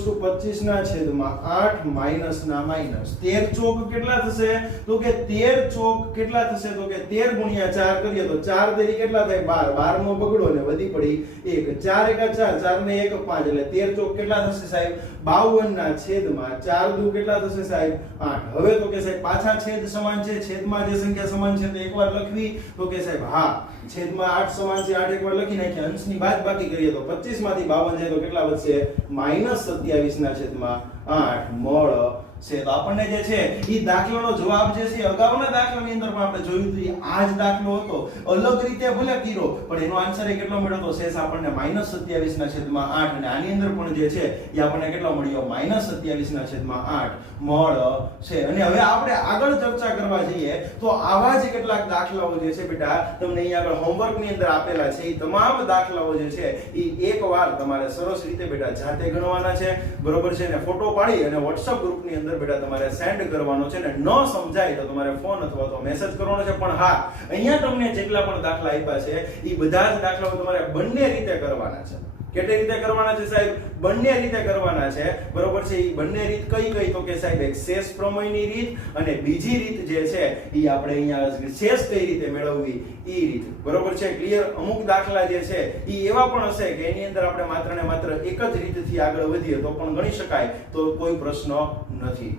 ટુ 25 ના છેદમાં 8 માઈનસ ના માઈનસ 13 ચોક કેટલા થશે તો કે 13 ચોક કેટલા થશે તો કે 13 ગુણ્યા 4 કરીએ તો 4 તેરી કેટલા થાય 12 12 નો બગડો ને વધી પડી 1 4 1 4 4 ને 1 5 એટલે 13 ચોક કેટલા થશે સાહેબ 52 ના છેદમાં 4 દુ કેટલા થશે સાહેબ 8 હવે તો કે સાહેબ પાછા છેદ સમાન છે છેદમાં જે સંખ્યા સમાન છે તે એકવાર લખવી તો કે સાહેબ હા છેદમાં 8 સમાન છે 8 એકવાર લખી નાખ્યા અંશની બાદબાકી કરીએ તો 25 માંથી 52 જાય તો કેટલા વધશે -27 ના છેદમાં 8 મોળ છે તો આપણને જે છે ઈ દાખલાનો જવાબ જે છે અગાઉના દાખલાની અંદર પણ આપણે જોયું હતું આ જ દાખલો હતો અલગ રીતે ભલે કર્યો પણ એનો આન્સર એ કેટલો મળ્યો તો શેષ આપણને -27 ના છેદમાં 8 અને આની અંદર પણ જે છે એ આપણને કેટલો મળ્યો -27 ના છેદમાં 8 મોળ છે અને હવે આપણે આગળ ચર્ચા કરવા જઈએ તો આવા જ કેટલાક દાખલાઓ જે છે બેટા તમને અહીંયા આગળ હોમવર્ક ની અંદર આપેલા છે એ તમામ દાખલાઓ જે છે એ એકવાર તમારે સરસ રીતે બેટા જાતે ગણવાના છે બરોબર છે ને ફોટો પાડી અને WhatsApp ગ્રુપ ની અંદર અંદર બેટા તમારે સેન્ડ કરવાનો છે ને ન સમજાય તો તમારે ફોન અથવા તો મેસેજ કરવાનો છે. પણ હા, અહીંયા તમને જેટલા પણ દાખલા આપ્યા છે એ બધા જ દાખલાઓ તમારે બંને રીતે કરવાના છે. કેટલી રીતે કરવાના છે સાહેબ? બંને રીતે કરવાના છે, બરોબર છે. એ બંને રીત કઈ કઈ? તો કે સાહેબ એક શેષ પ્રમેયની રીત અને બીજી રીત જે છે એ આપણે અહીંયા શેષ કઈ રીતે મેળવવી એ રીત, બરોબર છે. ક્લિયર? અમુક દાખલા જે છે એ એવા પણ હશે કે એની અંદર આપણે માત્ર ને માત્ર એક જ રીતથી આગળ વધીએ તો પણ ગણી શકાય, તો કોઈ પ્રશ્ન નથી.